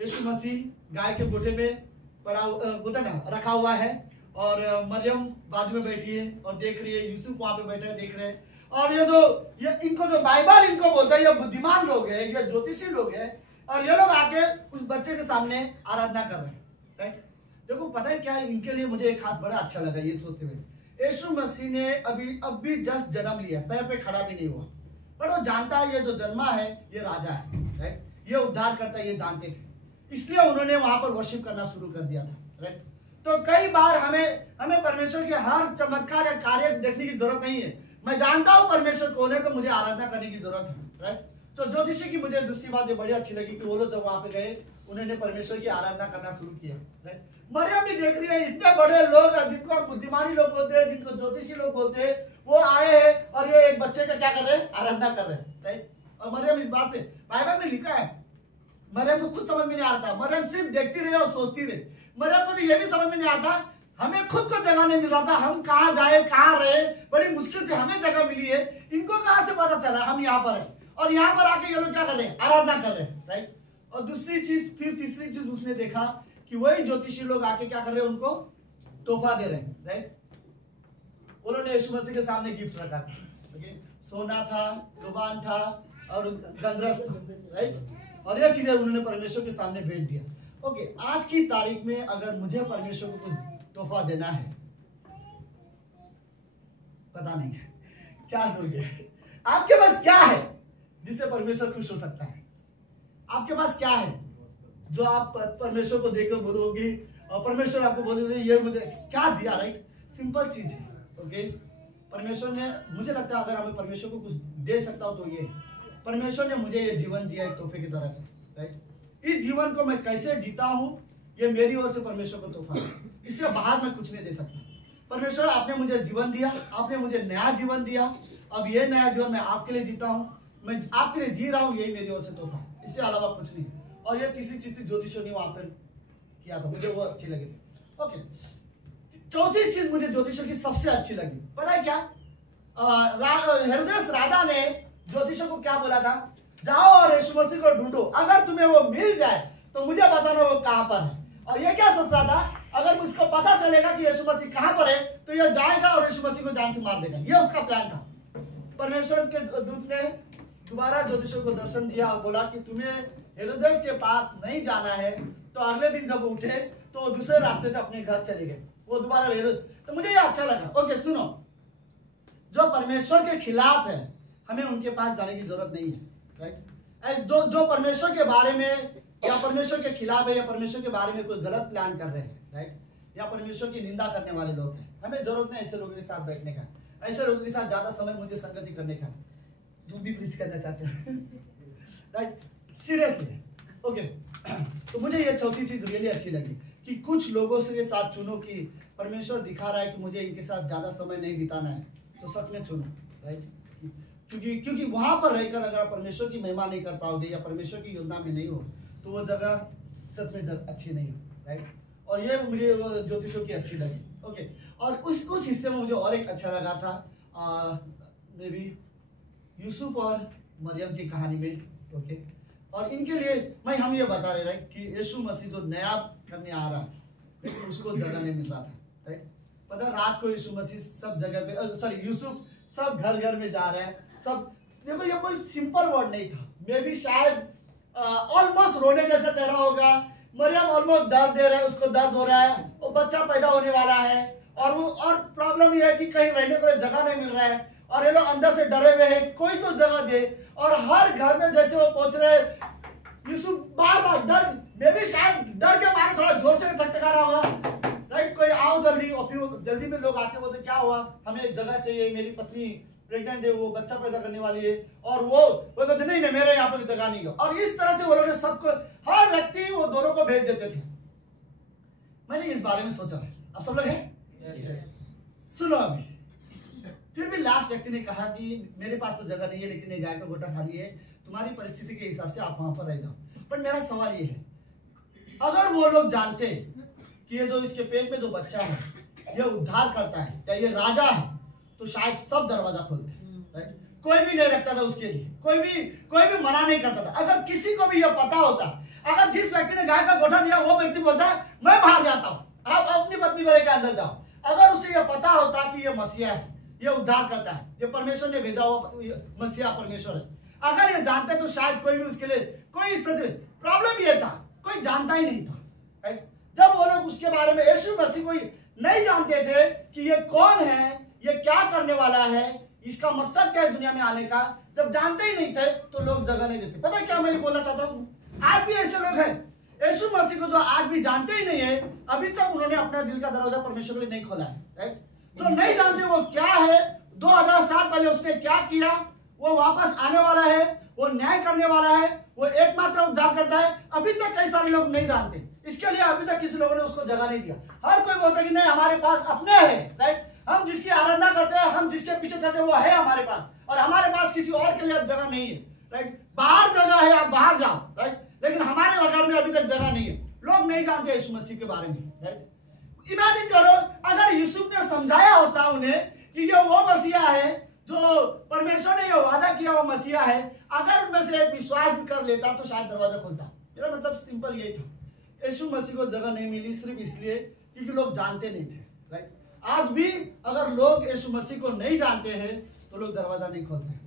यीशु मसीह गाय के गोटे में पड़ा होता ना रखा हुआ है, और मरियम बाजू में बैठी है और देख रही है, यूसुफ वहां पे बैठे देख रहे हैं। और ये इनको जो बाइबल इनको बोलता है, ये बुद्धिमान लोग हैं, ये ज्योतिषी लोग हैं, और ये लोग आके उस बच्चे के सामने आराधना कर रहे हैं, राइट। देखो पता है क्या, इनके लिए मुझे एक खास बड़ा अच्छा लगा ये सोचते हुए, यीशु मसीह ने अभी जस्ट जन्म लिया, पैर पे खड़ा भी नहीं हुआ, पर वो जानता है ये जो जन्मा है ये राजा है, राइट, ये उद्धार करता है, ये जानते थे, इसलिए उन्होंने वहां पर वर्शिप करना शुरू कर दिया था, राइट। तो कई बार हमें परमेश्वर के हर चमत्कार या कार्य देखने की जरूरत नहीं है। मैं जानता हूं परमेश्वर कौन है, तो मुझे आराधना करने की जरूरत है, राइट। तो ज्योतिषी की मुझे दूसरी बात ये बड़ी अच्छी लगी कि वो लोग जब वहां पे गए, उन्होंने परमेश्वर की आराधना करना शुरू किया, राइट। मरियम भी देख रही है, इतने बड़े लोग जिनको आप बुद्धिमानी लोग बोलते हैं, जिनको ज्योतिषी लोग बोलते हैं, वो आए हैं और ये एक बच्चे का क्या कर रहे हैं, आराधना कर रहे हैं, राइट। और मरियम इस बात से बाइबल में लिखा है, मरियम को कुछ समझ में नहीं आता, मरियम सिर्फ देखती रही और सोचती रही। मरियम को तो ये भी समझ में नहीं आता, हमें खुद को जगह नहीं मिल रहा था, हम कहाँ जाए कहाँ रहे, बड़ी मुश्किल से हमें जगह मिली है, इनको कहाँ से पता चला हम यहाँ पर हैं, और यहाँ पर आके ये लोग क्या कर रहे हैं, आराधना कर रहे हैं, राइट। और दूसरी चीज, फिर तीसरी चीज उसने देखा कि वही ज्योतिषी लोग आके क्या कर रहे हैं, उनको तोहफा दे रहे हैं, राइट। उन्होंने यीशु मसीह के सामने गिफ्ट रखा था, सोना था, रुबान था और गंधरस था, राइट। और ये चीजें उन्होंने परमेश्वर के सामने भेज दिया। ओके, आज की तारीख में अगर मुझे परमेश्वर को कुछ तोहफा देना है, पता नहीं क्या दोगे, आपके पास क्या है जिससे परमेश्वर खुश हो सकता है, आपके पास क्या है जो आप परमेश्वर को देखकर बोलोगे और परमेश्वर आपको बोलोगे ये मुझे क्या दिया, राइट। सिंपल चीज है, ओके। परमेश्वर ने, मुझे लगता है अगर हमें परमेश्वर को कुछ दे सकता हो तो ये, परमेश्वर ने मुझे ये जीवन दिया एक तोहफे की तरह से, राइट। इस जीवन को मैं कैसे जीता हूं, ये मेरी ओर से परमेश्वर को तोहफा है, इससे बाहर मैं कुछ नहीं दे सकता। परमेश्वर आपने मुझे जीवन दिया, आपने मुझे नया जीवन दिया, अब ये नया जीवन मैं आपके लिए जीता हूँ, मैं आपके लिए जी रहा हूँ, यही मेरी ओर से तोहफा है, इससे अलावा कुछ नहीं। और ये तीसरी चीज ज्योतिषियों ने वहां पर किया था, मुझे वो अच्छी लगी थी, ओके। चौथी चीज मुझे ज्योतिषियों की सबसे अच्छी लगी, पता है क्या, हेरोदेस राजा ने ज्योतिषियों को क्या बोला था, जाओ और यीशु मसीह को ढूंढो, अगर तुम्हें वो मिल जाए तो मुझे बताना वो कहां पर है। और ये क्या सोच रहा था, अगर मुझको पता चलेगा कि यीशु मसीह कहां पर है तो ये जाएगा और यीशु मसीह को जान से मार देगा, ये उसका प्लान था। परमेश्वर के दूत ने दोबारा ज्योतिषियों को दर्शन दिया और बोला कि तुम्हें हेरोदेस के पास नहीं जाना है। तो अगले दिन जब उठे तो वो दूसरे रास्ते से अपने घर चले गए, वो दोबारा हेरोदेस। तो मुझे ये अच्छा लगा, ओके सुनो, जो परमेश्वर के खिलाफ है हमें उनके पास जाने की जरूरत नहीं है, राइट। जो परमेश्वर के बारे में या परमेश्वर के खिलाफ है या परमेश्वर के बारे में कोई गलत प्लान कर रहे हैं, राइट, या परमेश्वर की निंदा करने वाले लोग हैं, हमें जरूरत नहीं ऐसे लोगों के साथ बैठने का, ऐसे लोगों के साथ ज्यादा समय मुझे संगति करने का, जो भी प्लीज करना चाहते हैं, राइट, सीरियसली, ओके। तो मुझे ये चौथी चीज रियली अच्छी लगी कि कुछ लोगों से साथ चुनो कि परमेश्वर दिखा रहा है कि मुझे इनके साथ ज्यादा समय नहीं बिताना है, तो सच में चुनो, राइट। क्योंकि वहां पर रहकर अगर आप परमेश्वर की महिमा नहीं कर पाओगे या परमेश्वर की योजना में नहीं हो तो वो जगह सच में अच्छी नहीं है, राइट। और ये मुझे ज्योतिषों की अच्छी लगी, ओके। और उस हिस्से में मुझे और एक अच्छा लगा था मे बी यूसुफ और मरियम की कहानी में, ओके। और इनके लिए हम ये बता रहे राइट कि यीशु मसीह जो नया करने आ रहा है, लेकिन उसको जगह नहीं मिल रहा था, राइट। पता रात को यीशु मसीह सब जगह पे, सॉरी यूसुफ सब घर घर में जा रहे हैं, सब। देखो ये कोई सिंपल वर्ड नहीं था, मे बी शायद ऑलमोस्ट रोने जैसा चेहरा होगा। मरियम ऑलमोस्ट दर्द दे रहा है, उसको दर्द हो रहा है, वो बच्चा पैदा होने वाला है, और प्रॉब्लम ये है कि कहीं रहने को जगह नहीं मिल रहा है, और ये लोग अंदर से डरे हुए हैं, कोई तो जगह दे। और हर घर में जैसे वो पहुंच रहे, यीशु बार बार डर, मे बी शायद डर के मारे थोड़ा जोर से ठकठका रहा होगा, राइट। कोई आओ जल्दी, और फिर जल्दी में लोग आते बोलते क्या हुआ, हमें जगह चाहिए, मेरी पत्नी प्रेग्नेंट है, वो बच्चा पैदा करने वाली है, और वो कहते नहीं नहीं मेरे यहाँ पे जगह नहीं है। और इस तरह से वो लोग सबको, हर व्यक्ति वो दोनों को भेज देते थे। मैंने इस बारे में सोचा है, आप सब लोग हैं? सुनो अभी। फिर भी लास्ट व्यक्ति ने कहा कि मेरे पास तो जगह नहीं है, लेकिन एक गाय का गोटा खाली है, तुम्हारी परिस्थिति के हिसाब से आप वहां पर रह जाओ। पर मेरा सवाल ये है, अगर वो लोग जानते कि ये जो इसके पेट में जो बच्चा है ये उद्धार करता है या ये राजा है, तो शायद सब दरवाजा खोलते, राइट। कोई भी नहीं रखता था उसके लिए, कोई भी मना नहीं करता था। अगर किसी को भी ये पता होता, अगर जिस व्यक्ति ने गाय का गोटा दिया वो व्यक्ति बोलता है मैं बाहर जाता हूं, आप अपनी पत्नी को लेकर अंदर जाओ। अगर उसे ये पता होता कि ये मसीहा है, ये उद्धार करता है, ये परमेश्वर ने भेजा हुआ मसीहा परमेश्वर है, अगर ये जानते तो शायद कोई भी उसके लिए कोई इस तरह से प्रॉब्लम ये था, कोई जानता ही नहीं था, राइट। जब वो लोग उसके बारे में यीशु मसीह को नहीं जानते थे कि ये कौन है, ये क्या करने वाला है, इसका मकसद क्या है दुनिया में आने का, जब जानते ही नहीं थे तो लोग जगह नहीं देते। पता है क्या मैं बोलना चाहता हूँ, आज भी ऐसे लोग हैं यीशु मसीह को जो आज भी जानते ही नहीं है, अभी तक उन्होंने अपना दिल का दरवाजा परमेश्वर के लिए नहीं खोला है, राइट। जो नहीं जानते वो क्या है, 2000 साल पहले उसने क्या किया, वो वापस आने वाला है, वो न्याय करने वाला है, वो एकमात्र उद्धार करता है, अभी तक कई सारे लोग नहीं जानते। इसके लिए अभी तक किसी लोगों ने उसको जगह नहीं दिया। हर कोई बोलता है कि नहीं हमारे पास अपने है, राइट। हम जिसकी आराधना करते हैं, हम जिसके पीछे चलते हैं वो है हमारे पास, और हमारे पास किसी और के लिए अब जगह नहीं है, राइट। बाहर जगह है, आप बाहर जाओ, राइट, लेकिन हमारे घर में अभी तक जगह नहीं है। लोग नहीं जानते यीशु मसीह के बारे में, राइट। इमेजिन करो अगर यूसुफ ने समझाया होता उन्हें कि ये वो मसीहा है जो परमेश्वर ने ये वादा किया वो मसीहा है, अगर उनमें से एक विश्वास भी कर लेता तो शायद दरवाजा खुलता। मेरा मतलब सिंपल यही था, यीशु मसीह को जगह नहीं मिली सिर्फ इसलिए क्योंकि लोग जानते नहीं थे, राइट। आज भी अगर लोग यीशु मसीह को नहीं जानते हैं तो लोग दरवाजा नहीं खोलते।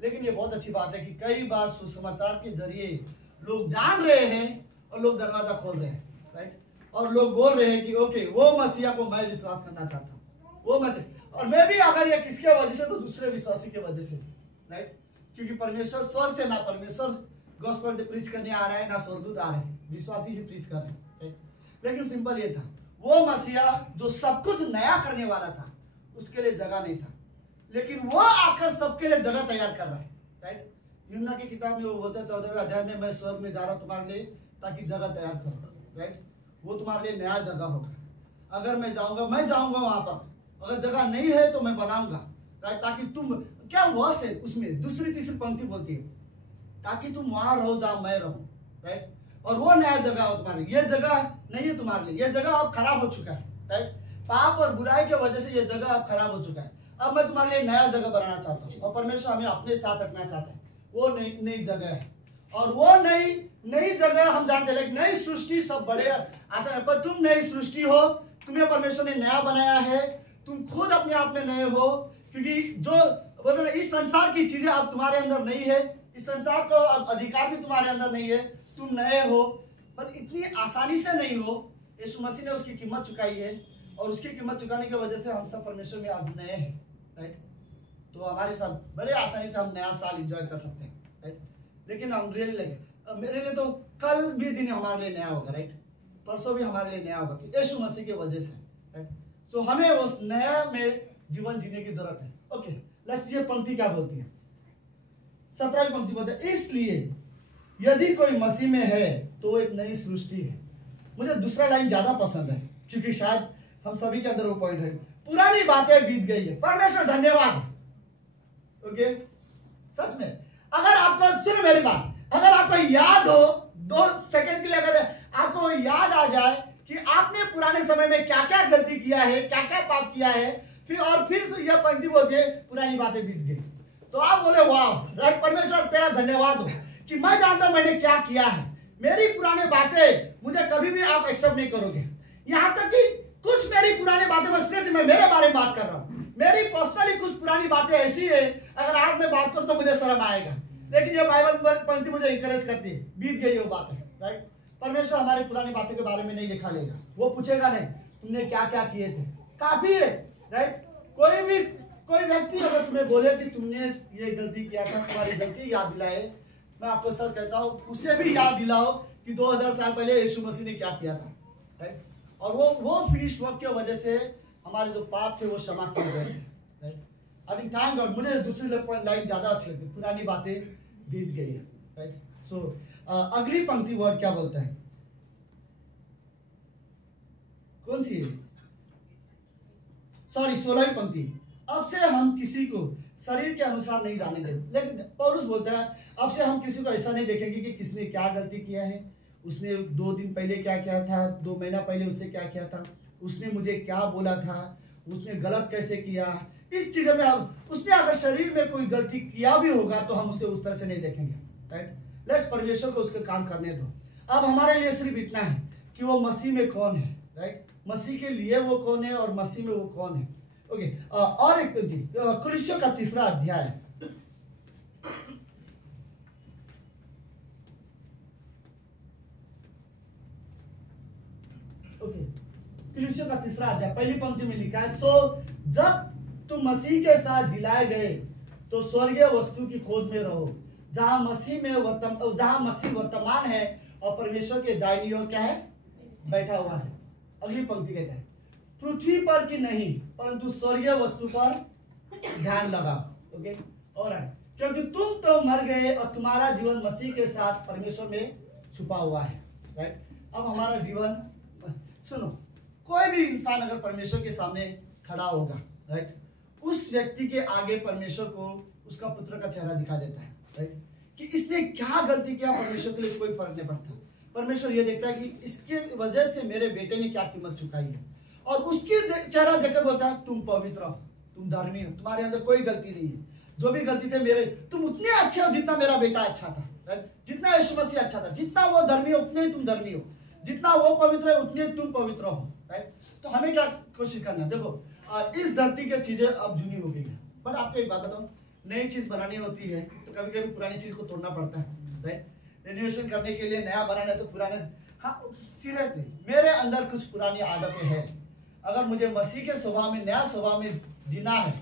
लेकिन ये बहुत अच्छी बात है कि कई बार सुसमाचार के जरिए लोग जान रहे हैं और लोग दरवाजा खोल रहे हैं, राइट। और लोग बोल रहे हैं कि ओके वो मसीहा को मैं विश्वास करना चाहता हूँ, वो मसीह। और मैं भी अगर ये किसके वजह से तो दूसरे विश्वासी के वजह से, राइट। क्योंकि परमेश्वर स्वर्ग से ना परमेश्वर गॉस्पेल प्रीच करने आ रहा है, ना स्वर्गदूत आ रहे हैं, विश्वासी ही प्रीच कर रहे हैं, राइट। लेकिन सिंपल ये था, वो मसीहा जो सब कुछ नया करने वाला था उसके लिए जगह नहीं था, लेकिन वो आकर सबके लिए जगह तैयार कर रहा है, राइट। यूहन्ना की किताब में वो बोलता है 14वें अध्याय में, मैं स्वर्ग में जा रहा हूँ तुम्हारे लिए ताकि जगह तैयार करूँ, राइट। वो तुम्हारे लिए नया जगह होगा। अगर मैं जाऊंगा वहां पर, अगर जगह नहीं है तो मैं बनाऊंगा, राइट। ताकि तुम, क्या वर्स है उसमें दूसरी तीसरी पंक्ति बोलती है, ताकि तुम वहां रहो जहां मैं रहूं, राइट। और वो नया जगह हो तुम्हारे लिए। ये जगह नहीं है तुम्हारे लिए, ये जगह अब खराब हो चुका है, राइट। पाप और बुराई की वजह से ये जगह अब खराब हो चुका है। अब मैं तुम्हारे लिए नया जगह बनाना चाहता हूँ, और परमेश्वर हमें अपने साथ रखना चाहता है। वो नई जगह है, और वो नई जगह हम जानते हैं, नई सृष्टि सब बड़े आसान है, पर तुम नई सृष्टि हो, तुम्हें परमेश्वर ने नया बनाया है, तुम खुद अपने आप में नए हो। क्योंकि जो मतलब इस संसार की चीजें अब तुम्हारे अंदर नहीं है, इस संसार को अब अधिकार भी तुम्हारे अंदर नहीं है, तुम नए हो, पर इतनी आसानी से नहीं हो। यीशु मसीह ने उसकी कीमत चुकाई है, और उसकी कीमत चुकाने की वजह से हम सब परमेश्वर में आज नए हैं, राइट। तो हमारे साथ बड़े आसानी से हम नया साल एंजॉय कर सकते हैं, राइट। लेकिन हम रियली लगे मेरे लिए तो कल भी दिन हमारे लिए नया होगा, राइट। परसों भी हमारे लिए नया होगा यीशु मसीह की वजह से, राइट। तो हमें उस नया में जीवन जीने की जरूरत है। ओके, लेट्स, ये पंक्ति क्या बोलती है, 17वीं पंक्ति बोलते है, इसलिए यदि कोई मसीह में है तो वो एक नई सृष्टि है। मुझे दूसरा लाइन ज्यादा पसंद है, क्योंकि शायद हम सभी के अंदर वो पॉइंट है, पुरानी बातें बीत गई है, परमेश्वर धन्यवाद। ओके, सच में अगर आपको, सुनो मेरी बात, अगर आपको याद हो 2 सेकंड के लिए, अगर आपको याद आ जाए कि आपने पुराने समय में क्या क्या गलती किया है, क्या क्या पाप किया है, फिर से यह पंक्ति बोलती है पुरानी बातें बीत गई। तो आप बोले वाह, राइट, परमेश्वर तेरा धन्यवाद हो कि मैं जानता हूं मैंने क्या किया है, मेरी पुरानी बातें मुझे कभी भी आप एक्सेप्ट नहीं करोगे। यहां तक कि कुछ मेरी पुरानी बातें, मैं मेरे बारे में बात कर रहा हूं, मेरी पर्सनली कुछ पुरानी बातें ऐसी है, अगर आज मैं बात करूं तो मुझे शर्म आएगा, लेकिन ये बाइबल पंक्ति मुझे इंकरेज करती है, बीत गई वो बात है, राइट। परमेश्वर हमारी पुरानी बातों के बारे में नहीं लिखा लेगा, वो पूछेगा नहीं तुमने क्या क्या किए थे, काफी है, राइट। कोई व्यक्ति अगर तुम्हें बोले कि तुमने ये गलती किया था, तुम्हारी गलती याद दिलाए, मैं आपको सच कहता हूं उसे भी याद दिलाओ कि 2000 साल पहले यीशु मसीह ने क्या किया था, राइट। और वो फिनिश वर्क की वजह से हमारे जो पाप थे वो क्षमा किए गए थे, right. I think thank God. मुझे दूसरी लाइन ज्यादा अच्छी लगती है, पुरानी बातें बीत गई है, राइट। सो अगली पंक्ति वर्ड क्या बोलता है, कौन सी है? सॉरी, 16वीं पंक्ति, अब से हम किसी को शरीर के अनुसार नहीं जाने देंगे। लेकिन पौलुस बोलता है अब से हम किसी को ऐसा नहीं देखेंगे कि किसने क्या गलती किया है, उसने 2 दिन पहले क्या किया था, 2 महीना पहले उससे क्या किया था, उसने मुझे क्या बोला था, उसने गलत कैसे किया, इस चीजों में अब उसने अगर शरीर में कोई गलती किया भी होगा तो हम उसे उस तरह से नहीं देखेंगे, राइट। लेट्स परमेश्वर को उसके काम करने दो। अब हमारे लिए सिर्फ इतना है कि वो मसीह में कौन है, राइट। मसीह के लिए वो कौन है और मसीह में वो कौन है। ओके, और एक पंक्ति कुरिन्थियों का 3रा अध्याय, ओके, कुरिन्थियों का 3रा अध्याय पहली पंक्ति में लिखा है, सो जब तुम मसीह के साथ जिलाए गए तो स्वर्गीय वस्तु की खोज में रहो, जहां मसीह वर्तमान है और परमेश्वर के दाहिनी ओर क्या है, बैठा हुआ है। अगली पंक्ति कहता है, पृथ्वी पर की नहीं परंतु स्वर्गीय वस्तु पर ध्यान लगाओ। ओके, ऑलराइट, क्योंकि तुम तो मर गए और तुम्हारा जीवन मसीह के साथ परमेश्वर में छुपा हुआ है, राइट। अब हमारा जीवन, सुनो, कोई भी इंसान अगर परमेश्वर के सामने खड़ा होगा, राइट, उस व्यक्ति के आगे परमेश्वर को उसका पुत्र का चेहरा दिखा देता है, राइट, कि इसने क्या गलती किया, परमेश्वर के लिए कोई फर्क नहीं पड़ता। परमेश्वर ये देखता है कि इसके वजह से मेरे बेटे ने क्या कीमत चुकाई है, और उसकी चेहरा देखकर बोलता है तुम पवित्र हो, तुम धर्मी हो, तुम्हारे अंदर कोई गलती नहीं है, जो भी गलती थे मेरे, तुम उतने अच्छे हो जितना मेरा बेटा अच्छा था, राइट। जितना यीशु मसीह अच्छा था, जितना वो धर्मी हो उतने ही तुम धर्मी हो, जितना वो पवित्र है उतने तुम पवित्र हो, राइट। तो हमें क्या कोशिश करना है, देखो इस धरती की चीजें अब जुनी हो गई है, पर आपको एक बात बताऊं, नई चीज बनानी होती है तो कभी कभी पुरानी चीज को तोड़ना पड़ता है, राइट। रेनोवेशन करने के लिए नया बनाना है तो पुराने, हाँ सीरियसली मेरे अंदर कुछ पुरानी आदतें हैं, अगर मुझे मसीह के स्वभाव में, नया स्वभाव में जीना है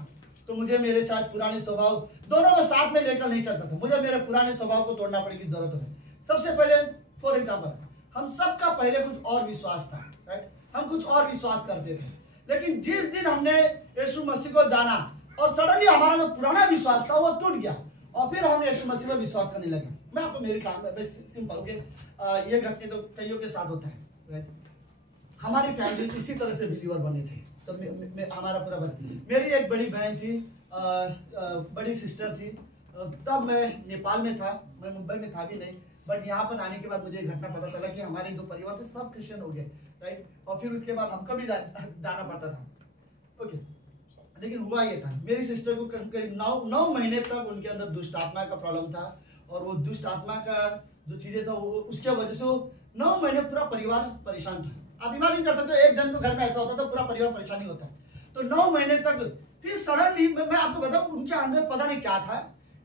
तो मुझे मेरे साथ पुराने स्वभाव दोनों को साथ में लेकर नहीं चल सकता, मुझे मेरे पुराने स्वभाव को तोड़ना पड़ेगी, जरूरत है। सबसे पहले फॉर एग्जाम्पल, हम सबका पहले कुछ और विश्वास था, राइट, हम कुछ और विश्वास करते थे, लेकिन जिस दिन हमने यीशु मसीह को जाना और सडनली हमारा जो पुराना विश्वास था वो टूट गया और फिर हमने यीशु मसीह में विश्वास करने लगे। मैं आपको मेरे काम में सिंपल हो गया, ये घटने तो कईयों के साथ होता है, राइट। हमारी फैमिली इसी तरह से बिलीवर बने थे, तो हमारा पूरा मेरी एक बड़ी बहन थी, बड़ी सिस्टर थी, तब मैं नेपाल में था, मैं मुंबई में था भी नहीं, बट यहाँ पर आने के बाद मुझे घटना पता चला कि हमारे जो परिवार थे सब क्रिश्चियन हो गए, राइट। और फिर उसके बाद हमको भी जाना पड़ता था, ओके। लेकिन हुआ ये था, मेरी सिस्टर को करीब 9 महीने तक उनके अंदर दुष्ट आत्मा का प्रॉब्लम था, और वो दुष्ट आत्मा का जो चीजें था वो उसके वजह से 9 महीने पूरा परिवार परेशान था। आप इमेजिन कर सकते हो, एक जन को घर में ऐसा होता था, पूरा परिवार परेशानी होता है। तो 9 महीने तक फिर सडनली मैं आपको बताऊं, उनके अंदर पता नहीं क्या था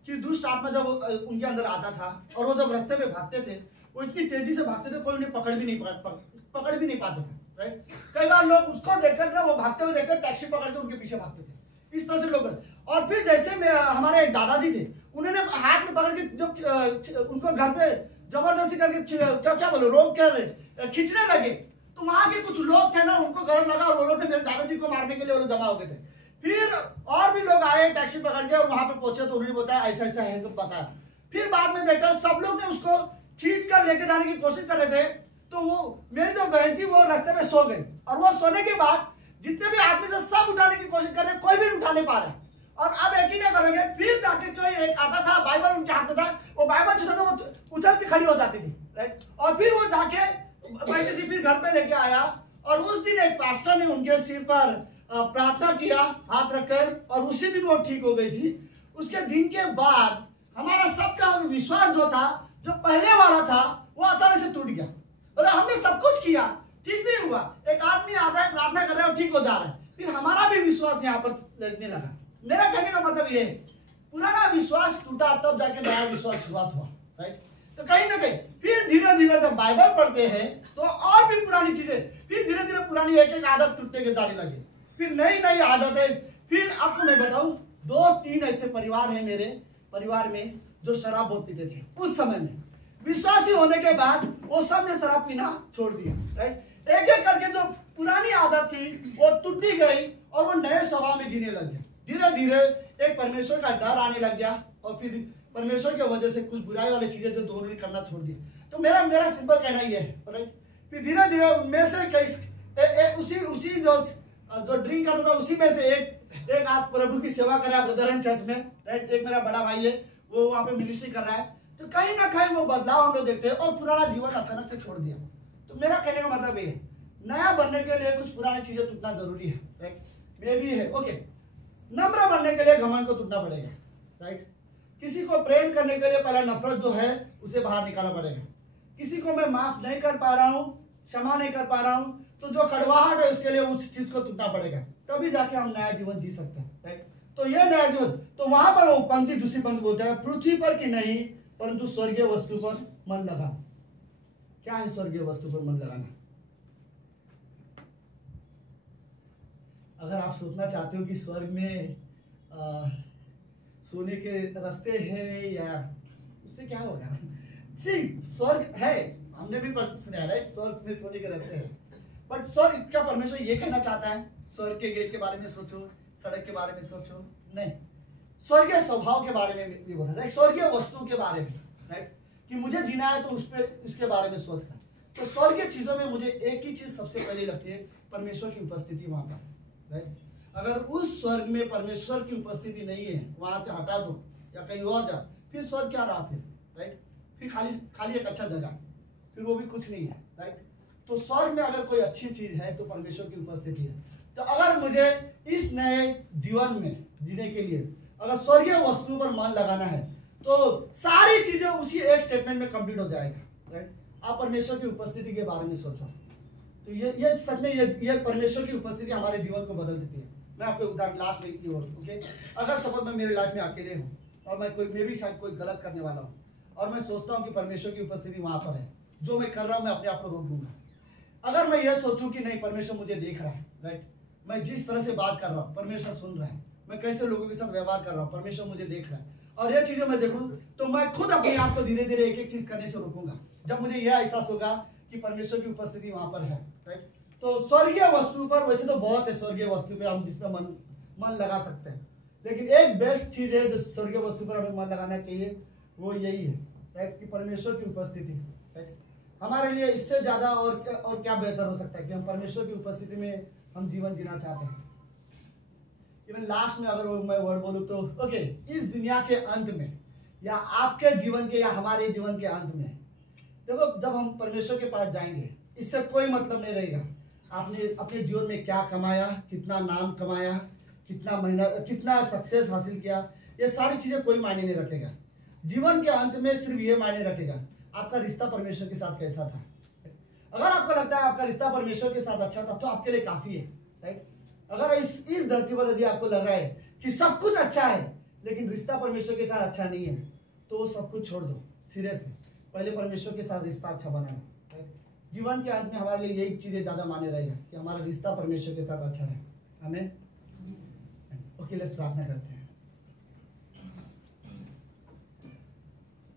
कि दुष्ट आत्मा जब उनके अंदर आता था और वो जब रास्ते में भागते थे वो इतनी तेजी से भागते थे, कोई उन्हें पकड़ भी नहीं पाते थे, राइट। कई बार लोग उसको देखकर ना, वो भागते हुए देखकर टैक्सी पकड़ के उनके पीछे भागते थे, इस तरह से लोग। और फिर जैसे हमारे दादाजी थे, उन्होंने हाथ में पकड़ के जब उनको घर पे जबरदस्ती करके क्या बोलो रोक कर खींचने लगे, तो वहां के कुछ लोग थे ना, उनको गलत लगा और वो लोग मेरे दादाजी को मारने के लिए वो लोग जमा हो गए थे। फिर और भी लोग आए टैक्सी पकड़ के और वहां पे पहुंचे तो उन्होंने बताया ऐसा ऐसा है, तो बताया। फिर बाद में देखा सब लोग ने उसको खींच कर लेके जाने की कोशिश कर रहे थे, तो वो मेरी जो बहन थी वो रास्ते में सो गई, और वो सोने के बाद जितने भी आदमी से सब उठाने की कोशिश कर रहे, कोई भी उठा नहीं पा रहा। और अब एक ही नहीं करेंगे, फिर जाके कोई एक आता था, बाइबल उनके हाथ में था, वो बाइबल छूते तो वो उछल के खड़ी हो जाती थी, राइट। और फिर वो जाके पंडित जी फिर घर पे लेके आया और उस दिन एक पास्टर ने उनके सिर पर प्रार्थना किया हाथ रखकर, और उसी दिन वो ठीक हो गई थी। उसके दिन के बाद हमारा सबका विश्वास जो था, जो पहले वाला था, वो अचानक से टूट गया। मतलब हमने सब कुछ किया, ठीक नहीं हुआ। एक आदमी आता है, प्रार्थना कर रहा है और ठीक हो जा रहा है, फिर हमारा भी विश्वास यहाँ पर लगने लगा। मेरा कहने का मतलब ये, पुराना विश्वास टूटा तब जाके नया विश्वास शुरुआत हुआ, राइट। तो कहीं ना कहीं फिर धीरे धीरे जब बाइबल पढ़ते हैं तो और भी पुरानी चीजें, फिर धीरे धीरे पुरानी एक एक आदत टूटने के जाने लगी, फिर नई नई आदतें। फिर आपको मैं बताऊं, 2-3 ऐसे परिवार हैं मेरे परिवार में जो शराब बहुत पीते थे उस समय में। विश्वासी होने के बाद वो सब ने शराब पीना छोड़ दिया, राइट। एक एक करके जो पुरानी आदत थी वो टूटी गई और वो नए स्वभाव में जीने लग गए। धीरे धीरे एक परमेश्वर का डर आने लग गया और फिर परमेश्वर की वजह से कुछ बुराई वाली चीजें जो दोनों ने करना छोड़ दिया। तो मेरा सिंपल कहना ये है, राइट। फिर धीरे धीरे उनमें से कई उसी जो ड्रिंक करता था उसी में से एक आप प्रभु की सेवा कर रहा है ब्रदरन चर्च में, राइट। एक मेरा बड़ा भाई है, वो वहाँ पे मिनिस्ट्री कर रहा है। तो कहीं ना कहीं वो बदलाव हम लोग देखते हैं और पुराना जीवन अचानक से छोड़ दिया। तो मेरा कहने का मतलब ये है, नया बनने के लिए कुछ पुरानी चीजें टूटना जरूरी है, राइट। मे भी है, ओके। नम्र बनने के लिए घमंड को टूटना पड़ेगा, राइट। किसी को प्रेम करने के लिए पहले नफरत जो है उसे बाहर निकालना पड़ेगा। किसी को मैं माफ नहीं कर पा रहा हूँ, क्षमा नहीं कर पा रहा हूँ, तो जो कड़वाहट है उसके लिए उस चीज को टूटना पड़ेगा, तभी जाके हम नया जीवन जी सकते हैं, राइट। तो ये नया जीवन, तो वहां पर वो पंक्ति दूसरी पंक्ति बोलते हैं, पृथ्वी पर की नहीं परंतु स्वर्गीय वस्तु पर मन लगा। क्या है स्वर्गीय वस्तु पर मन लगाना? अगर आप सोचना चाहते हो कि स्वर्ग में सोने के रास्ते हैं या उससे क्या होगा, स्वर्ग है, हमने भी सुना है, राइट। स्वर्ग में सोने के रास्ते हैं, बट स्वर्ग क्या परमेश्वर ये कहना चाहता है स्वर्ग के गेट के बारे में सोचो, सड़क के बारे में सोचो? नहीं, स्वर्गीय स्वभाव के बारे में भी बोला, राइट। स्वर्गीय वस्तु के बारे में, राइट, कि मुझे जीना है तो उसके बारे में सोचना। तो स्वर्गीय चीजों में मुझे एक ही चीज सबसे पहले लगती है, परमेश्वर की उपस्थिति वहां पर, राइट। अगर उस स्वर्ग में परमेश्वर की उपस्थिति नहीं है, वहां से हटा दो या कहीं और जा, फिर स्वर्ग क्या रहा फिर, राइट। फिर खाली एक अच्छा जगह, फिर वो भी कुछ नहीं है, राइट। तो स्वर्ग में अगर कोई अच्छी चीज है तो परमेश्वर की उपस्थिति है। तो अगर मुझे इस नए जीवन में जीने के लिए अगर स्वर्गीय वस्तु पर मन लगाना है तो सारी चीजें उसी एक स्टेटमेंट में कंप्लीट हो जाएगा, राइट। आप परमेश्वर की उपस्थिति के बारे में सोचो, तो ये सच में ये परमेश्वर की उपस्थिति हमारे जीवन को बदल देती है। मैं आपको उदाहरण लास्ट में ये ओके, अगर सपोज मैं मेरे लाइफ में अकेले हूँ और मैं भी शायद कोई गलत करने वाला हूँ और मैं सोचता हूँ कि परमेश्वर की उपस्थिति वहां पर है, जो मैं कर रहा हूँ मैं अपने आप को रोक दूंगा। अगर मैं ये सोचूं कि नहीं, परमेश्वर मुझे देख रहा है, राइट, मैं जिस तरह से बात कर रहा हूँ परमेश्वर सुन रहा है, मैं कैसे लोगों के साथ व्यवहार कर रहा हूँ परमेश्वर मुझे देख रहा है, और ये चीजें मैं देखूं तो मैं खुद अपने आप को धीरे धीरे एक एक चीज करने से रोकूंगा जब मुझे यह एहसास होगा कि परमेश्वर की उपस्थिति वहां पर है, राइट। तो स्वर्गीय वस्तु पर वैसे तो बहुत है स्वर्गीय वस्तु पे हम जिसमें मन लगा सकते हैं, लेकिन एक बेस्ट चीज है जो स्वर्गीय वस्तु पर हमें मन लगाना चाहिए, वो यही है, राइट, कि परमेश्वर की उपस्थिति, राइट। हमारे लिए इससे ज्यादा और क्या बेहतर हो सकता है कि हम परमेश्वर की उपस्थिति में हम जीवन जीना चाहते हैं। इवन लास्ट में अगर मैं वर्ड बोलूं तो ओके, इस दुनिया के अंत में या आपके जीवन के या हमारे जीवन के अंत में, देखो जब हम परमेश्वर के पास जाएंगे इससे कोई मतलब नहीं रहेगा आपने अपने जीवन में क्या कमाया, कितना नाम कमाया, कितना सक्सेस हासिल किया, ये सारी चीजें कोई मायने नहीं रखेगा। जीवन के अंत में सिर्फ ये मायने रखेगा आपका रिश्ता परमेश्वर के साथ कैसा था। अगर आपको लगता है आपका रिश्ता परमेश्वर के साथ अच्छा था तो आपके लिए काफी है, राइट। अगर इस धरती पर यदि आपको लग रहा है कि सब कुछ अच्छा है लेकिन रिश्ता परमेश्वर के साथ अच्छा नहीं है तो वो सब कुछ छोड़ दो, सीरियसली पहले परमेश्वर के साथ रिश्ता अच्छा बनाना, राइट। जीवन के अंत में हमारे लिए यही चीजें ज्यादा माने रहेगा कि हमारा रिश्ता परमेश्वर के साथ अच्छा रहे। आमीन। ओके, लेट्स प्रार्थना करते हैं।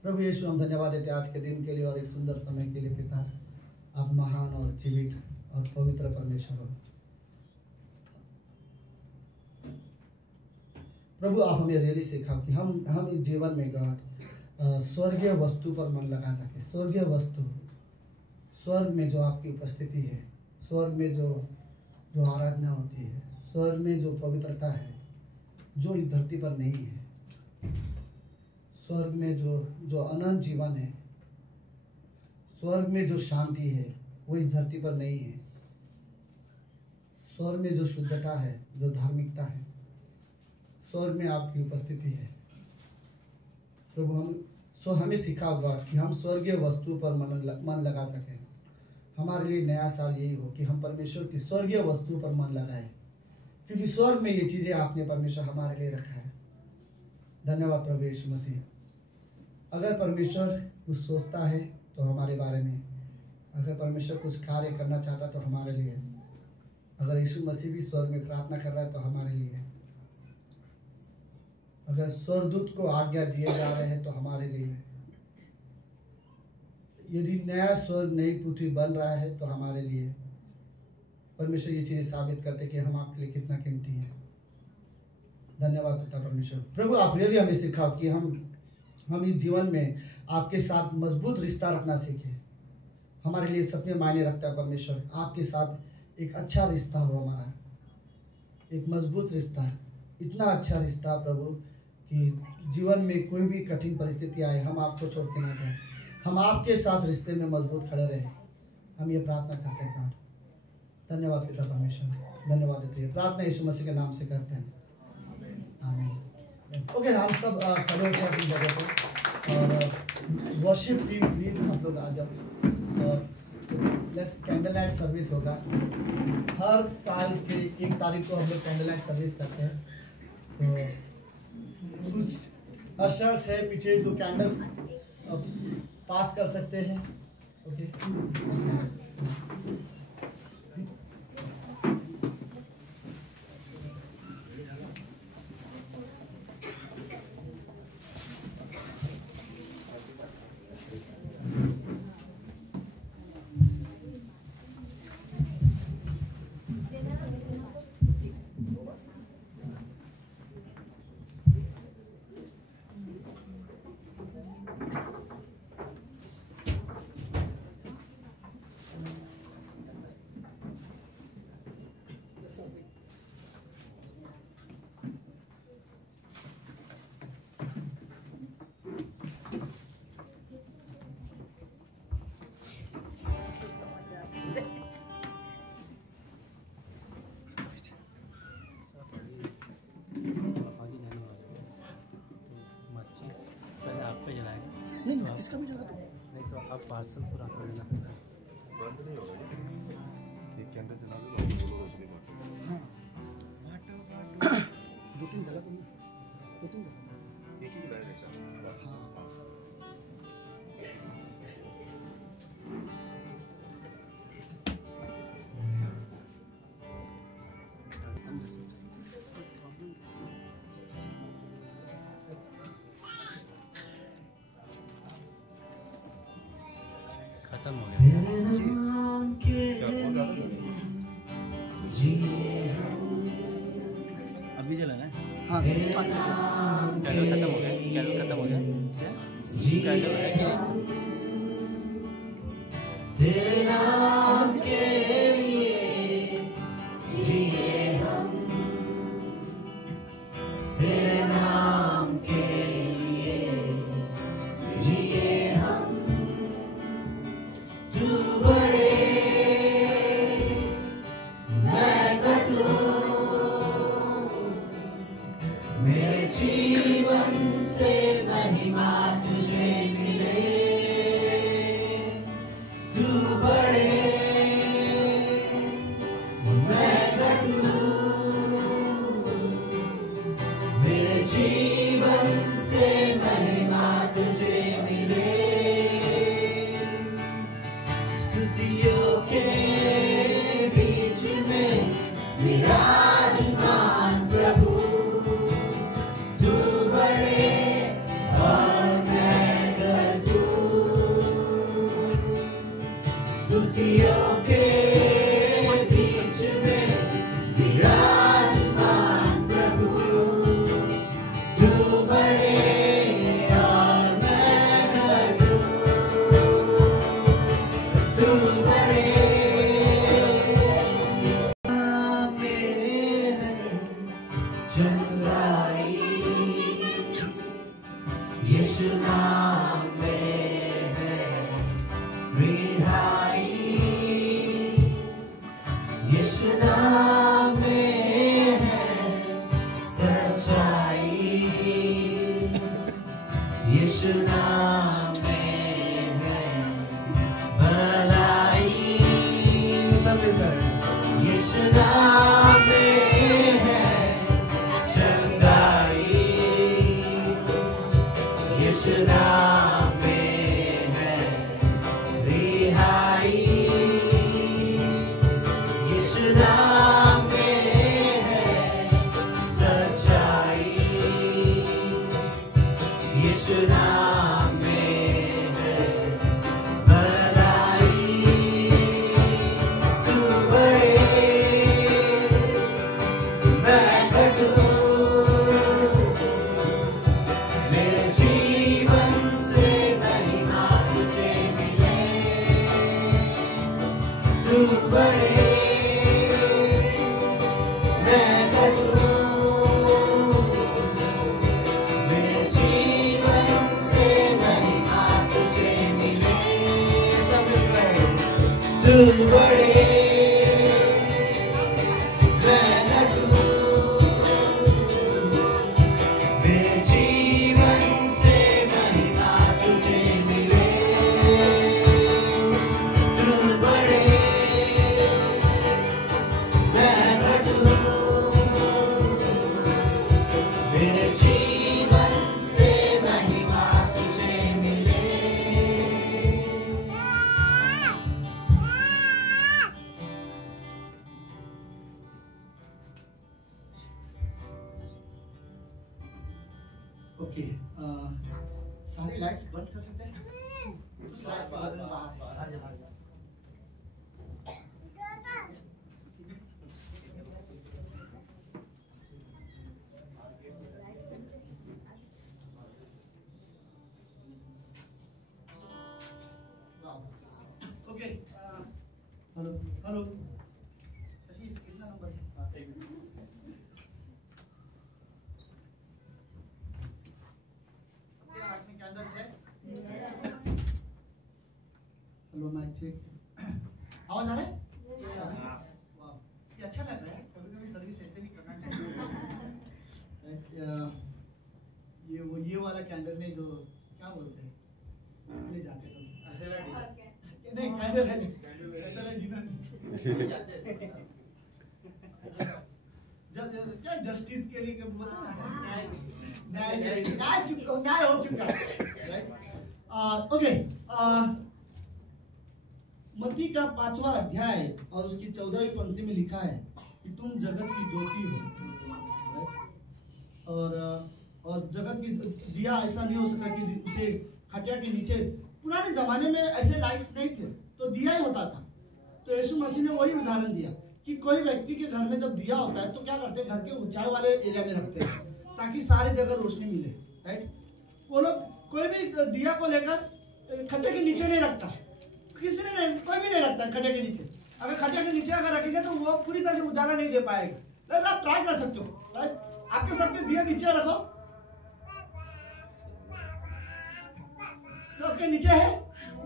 प्रभु यीशु, हम धन्यवाद देते हैं आज के दिन के लिए और एक सुंदर समय के लिए। पिता, आप महान और जीवित और पवित्र परमेश्वर हो। प्रभु, आप हमें रियली सिखाओ कि हम इस जीवन में गॉड स्वर्गीय वस्तु पर मन लगा सके। स्वर्गीय वस्तु, स्वर्ग में जो आपकी उपस्थिति है, स्वर्ग में जो आराधना होती है, स्वर्ग में जो पवित्रता है जो इस धरती पर नहीं है, स्वर्ग में जो अनंत जीवन है, स्वर्ग में जो शांति है, वो इस धरती पर नहीं है। स्वर्ग में जो शुद्धता है, जो धार्मिकता है, स्वर्ग में आपकी उपस्थिति है प्रभु। हमें सिखा होगा कि हम स्वर्गीय वस्तु पर मन लगा सकें। हमारे लिए नया साल यही हो कि हम परमेश्वर की स्वर्गीय वस्तु पर मन लगाएं, क्योंकि स्वर्ग में ये चीज़ें आपने परमेश्वर हमारे लिए रखा है। धन्यवाद प्रभु यीशु मसीह। अगर परमेश्वर कुछ सोचता है तो हमारे बारे में, अगर परमेश्वर कुछ कार्य करना चाहता तो हमारे लिए, अगर यीशु मसीह भी स्वर्ग में प्रार्थना कर रहा है तो हमारे लिए, अगर स्वर्गदूत को आज्ञा दिए जा रहे हैं तो हमारे लिए, यदि नया स्वर्ग नई पृथ्वी बन रहा है तो हमारे लिए। परमेश्वर ये चीज़ें साबित करते कि हम आपके लिए कितना कीमती हैं। धन्यवाद पिता परमेश्वर। प्रभु आप रियली हमें सिखाओ कि हम इस जीवन में आपके साथ मजबूत रिश्ता रखना सीखें। हमारे लिए सच में मायने रखता है परमेश्वर, आपके साथ एक अच्छा रिश्ता हो, हमारा एक मजबूत रिश्ता है, इतना अच्छा रिश्ता प्रभु कि जीवन में कोई भी कठिन परिस्थिति आए हम आपको छोड़ के ना जाए, हम आपके साथ रिश्ते में मजबूत खड़े रहे। हम ये प्रार्थना करते हैं। धन्यवाद पिता परमेश्वर, धन्यवाद देते हैं। प्रार्थना यीशु मसीह के नाम से करते हैं, आमीन। ओके, हम सब खड़े होकर अपनी जगह पे और वर्शिप टीम प्लीज आप लोग आ जाओ। और लेट्स कैंडल लाइट सर्विस होगा। हर साल के 1 तारीख को हम लोग कैंडल लाइट सर्विस करते हैं। तो कुछ अशर्स है पीछे जो कैंडल्स पास कर सकते हैं। ओके, नहीं किसका भी जला दो, नहीं तो आप पार्सल पूरा कर देना। बंद नहीं होगा, एक कैंडल जला दो, बोलो रोशनी बात। हाँ 2-3 जला तुमने, 2-3 जला, एक ही जलाएगा सर। खत्म हो गया। अभी जलाना है। हाँ कैंडल खत्म हो गया। कैंडल खत्म हो गया। कैंडल है कि तेरे नाम के लिए जिए हम, तेरे नाम के लिए जिए हम। तू बड़े मैं कटूं, मेरे जीवन से महिमा तुझे मिले। तू बड़े मैं घटूं, मेरे जीवन से महिमा तुझे मिले। स्तुतियों के बीच में विराजमान प्रभु, तू बड़े और मैं घटूं। स्तुतियों के बीच में विराजमान प्रभु, तू बड़े और मैं घटूं। तू बड़े चंद्राई यीशु नाम में है रिहाई। तू बढ़े मैं घटूं, मेरे जीवन से महिमा तुझे मिले। सब मिलकर तू बढ़े मैं घटूं, मेरे जीवन से महिमा तुझे मिले। तू बढ़े मैं घटूं, मेरे जीवन से महिमा तुझे मिले। ओके, सारी लाइट्स बंद कर सकते हैं? उस लाइट के बदले बाहर ओके, हेलो हेलो शशि, कितना नंबर है? सबके हाथ में कैंडल्स है? हेलो माइक चेक, आवाज आ रहा है? वाह, ये अच्छा लग रहा है। कभी कभी सर्विस ऐसे भी करना चाहिए। ये वाला कैंडल नहीं, जो क्या बोलते हैं इसके लिए जाते हैं लोग। नहीं, कैंडल है नहीं, ऐसा नहीं जीना नहीं। क्या जस्टिस के लिए बोलते हैं ना, न्याय हो चुका है, राइट? ओके, मत्ती का 5वां अध्याय और उसकी 14वीं पंक्ति में लिखा है कि तुम जगत की ज्योति हो, right? और जगत की दिया ऐसा नहीं हो सकता कि उसे खटिया के नीचे, पुराने जमाने में ऐसे लाइट्स नहीं थे तो दिया ही होता था। तो यीशु मसीह ने वही उदाहरण दिया कि कोई व्यक्ति के घर में जब दिया होता है तो क्या करते हैं, घर के ऊंचाई वाले एरिया में रखते हैं ताकि सारी जगह रोशनी मिले, राइट? वो लोग कोई भी दिया को लेकर खटिया के नीचे नहीं रखता, किसी ने नहीं, कोई भी नहीं रखता खटिया के नीचे। अगर खटिया के नीचे अगर रखेंगे तो वो पूरी तरह से उजाला नहीं दे पाएगा। बस आप ट्राई कर सकते हो, राइट? आपके सबके दिया नीचे रखो, सबके नीचे है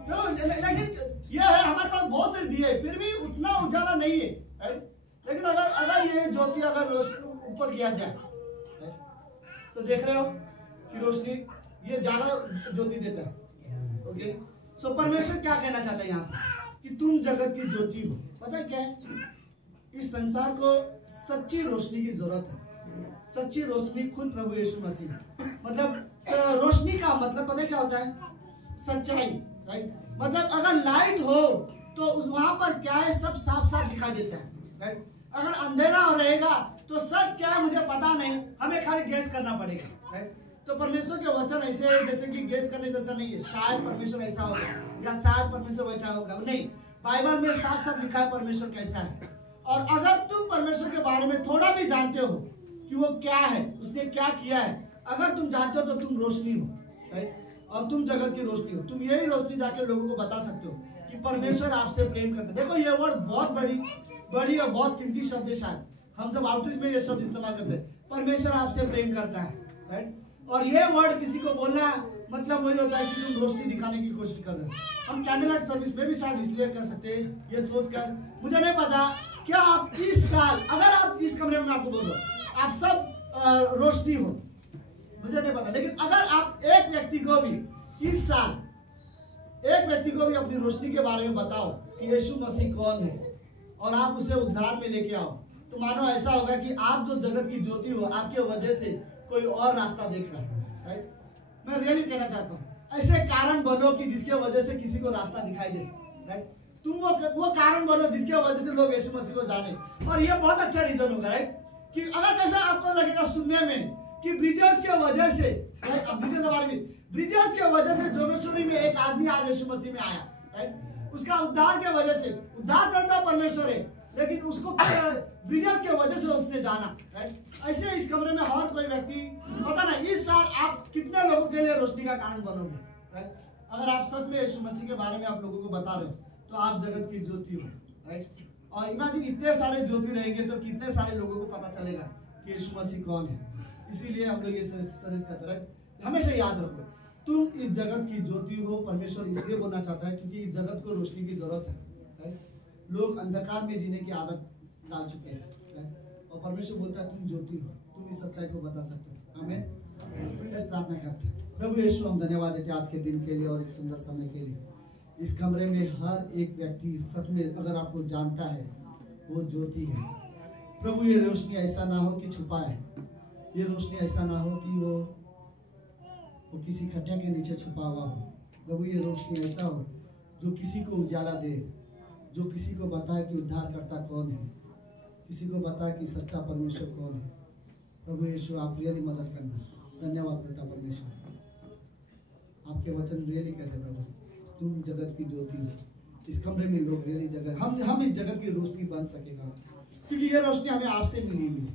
तो, लेकिन ये है हमारे पास बहुत से दिए फिर भी उतना उजाला नहीं है, राइट? लेकिन अगर ये ज्योति अगर रोशनी ऊपर किया जाए, तो देख रहे हो कि रोशनी ये ज्यादा ज्योति देता है। ओके, सो परमेश्वर क्या कहना चाहता है यहाँ पे कि तुम जगत की ज्योति हो। पता है क्या है, इस संसार को सच्ची रोशनी की जरूरत है। सच्ची रोशनी खुद प्रभु यीशु मसीह है। मतलब रोशनी का मतलब पता है क्या होता है, सच्चाई, राइट? मतलब अगर लाइट हो तो वहां पर क्या है, सब साफ साफ दिखाई देता है, राइट? अगर अंधेरा रहेगा तो सच क्या है मुझे पता नहीं, हमें खाली गेस करना पड़ेगा, राइट? तो परमेश्वर के वचन ऐसे है जैसे कि गेस करने जैसा नहीं है, शायद परमेश्वर ऐसा होगा या शायद परमेश्वर वैसा होगा, नहीं। बाइबल में साफ साफ लिखा है परमेश्वर कैसा है। और अगर तुम परमेश्वर के बारे में थोड़ा भी जानते हो कि वो क्या है, उसने क्या किया है, अगर तुम जानते हो तो तुम रोशनी हो, राइट? और तुम जगत की रोशनी हो। तुम यही रोशनी जाके लोगों को बता सकते हो कि परमेश्वर आपसे प्रेम करता है। देखो ये वर्ड बहुत बड़ी और बहुत कीमती शब्द है। शायद हम जब आउटरीच में ये शब्द इस्तेमाल करते हैं, परमेश्वर आपसे प्रेम करता है, राइट? और ये वर्ड किसी को बोलना मतलब वही होता है कि तुम रोशनी दिखाने की कोशिश कर रहे हो। हम कैंडल लाइट सर्विस में भी शायद इसलिए कर सकते हैं ये सोचकर, मुझे नहीं पता क्या आप इस साल, अगर आप इस कमरे में, आपको बोल रहा हूं आप सब रोशनी हो, मुझे नहीं पता, लेकिन अगर आप एक व्यक्ति को भी इस साल, एक व्यक्ति को भी अपनी रोशनी के बारे में बताओ कि यीशु मसीह कौन है और आप उसे उद्धार में लेके आओ, तो मानो ऐसा होगा कि आप जो जगत की ज्योति हो, आपके वजह से कोई और रास्ता देख रहा है, राइट? मैं रियली कहना चाहता हूँ ऐसे कारण बनो कि जिसके वजह से किसी को रास्ता दिखाई दे, राइट? तुम वो कारण बनो जिसके वजह से लोग यीशु मसीह को जाने। और ये बहुत अच्छा रीजन होगा, राइट? कि अगर कैसा आपको लगेगा सुनने में कि ब्रिजेस के वजह से, ब्रिजेस हमारे में, ब्रिजेस के वजह से जोगेश्वरी में एक आदमी आज यीशु मसीह में आया, राइट? उसका उद्धार के वजह से, उद्धार करता परमेश्वर है, लेकिन उसको ब्रिजेस के वजह से उसने जाना, राइट? ऐसे इस कमरे में हर कोई व्यक्ति, पता ना इस साल आप कितने लोगों के लिए रोशनी का कारण बनोगे, राइट? अगर आप सच में यीशु मसीह के बारे में आप लोगों को बता रहे हो तो आप जगत की ज्योति हो, राइट। और इमेजिन इतने सारे ज्योति रहेंगे तो कितने सारे लोगों को पता चलेगा कि यीशु मसीह कौन है। इसीलिए हम लोग ये सर्विस करते हैं। हमेशा याद रखो, तुम इस जगत की ज्योति हो। परमेश्वर इसलिए बोलना चाहता है क्योंकि इस जगत को रोशनी की जरूरत है, राइट। लोग अंधकार में जीने की आदत डाल चुके हैं, राइट। और परमेश्वर बोलता है तुम ज्योति हो, तुम इस सच्चाई को बता सकते हो। आमीन। बस प्रार्थना करते हैं। प्रभु यीशु, हम धन्यवाद देते हैं आज के दिन के लिए और एक सुंदर समय के लिए। इस कमरे में हर एक व्यक्ति सच में अगर आपको जानता है वो ज्योति है। प्रभु ये रोशनी ऐसा ना हो कि छुपाए, ये रोशनी ऐसा ना हो कि वो किसी खटिया के नीचे छुपा हुआ हो। प्रभु ये रोशनी ऐसा हो जो किसी को उजाला दे, जो किसी को बताए कि उद्धारकर्ता कौन है, किसी को बताए कि सच्चा परमेश्वर कौन है। प्रभु यीशु, आप रियली मदद करना। धन्यवाद पिता परमेश्वर, आपके वचन रियली कहते प्रभु तुम जगत की ज्योति हो। इस कमरे में लोग रियली जगत हम इस जगत की रोशनी बन सकेगा क्योंकि ये रोशनी हमें आपसे मिली हुई है,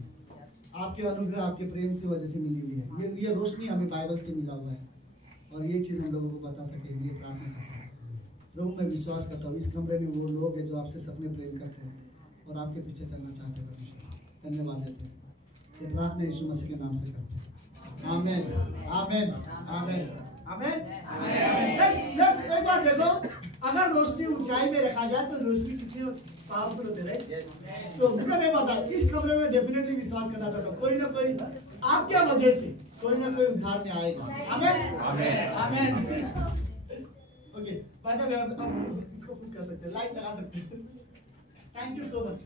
आपके अनुग्रह आपके प्रेम से वजह से मिली हुई है। ये रोशनी हमें बाइबल से मिला हुआ है और ये चीज़ हम लोगों को बता सके, ये प्रार्थना करता हूँ। प्रभु मैं विश्वास करता हूँ इस कमरे में वो लोग हैं जो आपसे सपने प्रेम करते हैं और आपके पीछे चलना चाहते हैं। परमेश्वर धन्यवाद देते हैं। ये प्रार्थना यीशु मसीह के नाम से करते हैं। आमीन आमीन आमीन आमीन। एक बात देखो, अगर रोशनी ऊंचाई में रखा जाए तो रोशनी कितनी पावरफुल होती है। तो मुझे नहीं पता, इस कमरे में डेफिनेटली विश्वास करना चाहता हूँ कोई ना कोई आपके वजह से कोई ना कोई उद्धार में आएगा। आमीन आमीन। ओके, बाय द वे अब इसको पुट कर सकते हैं, लाइट लगा सकते हैं। Thank you so much.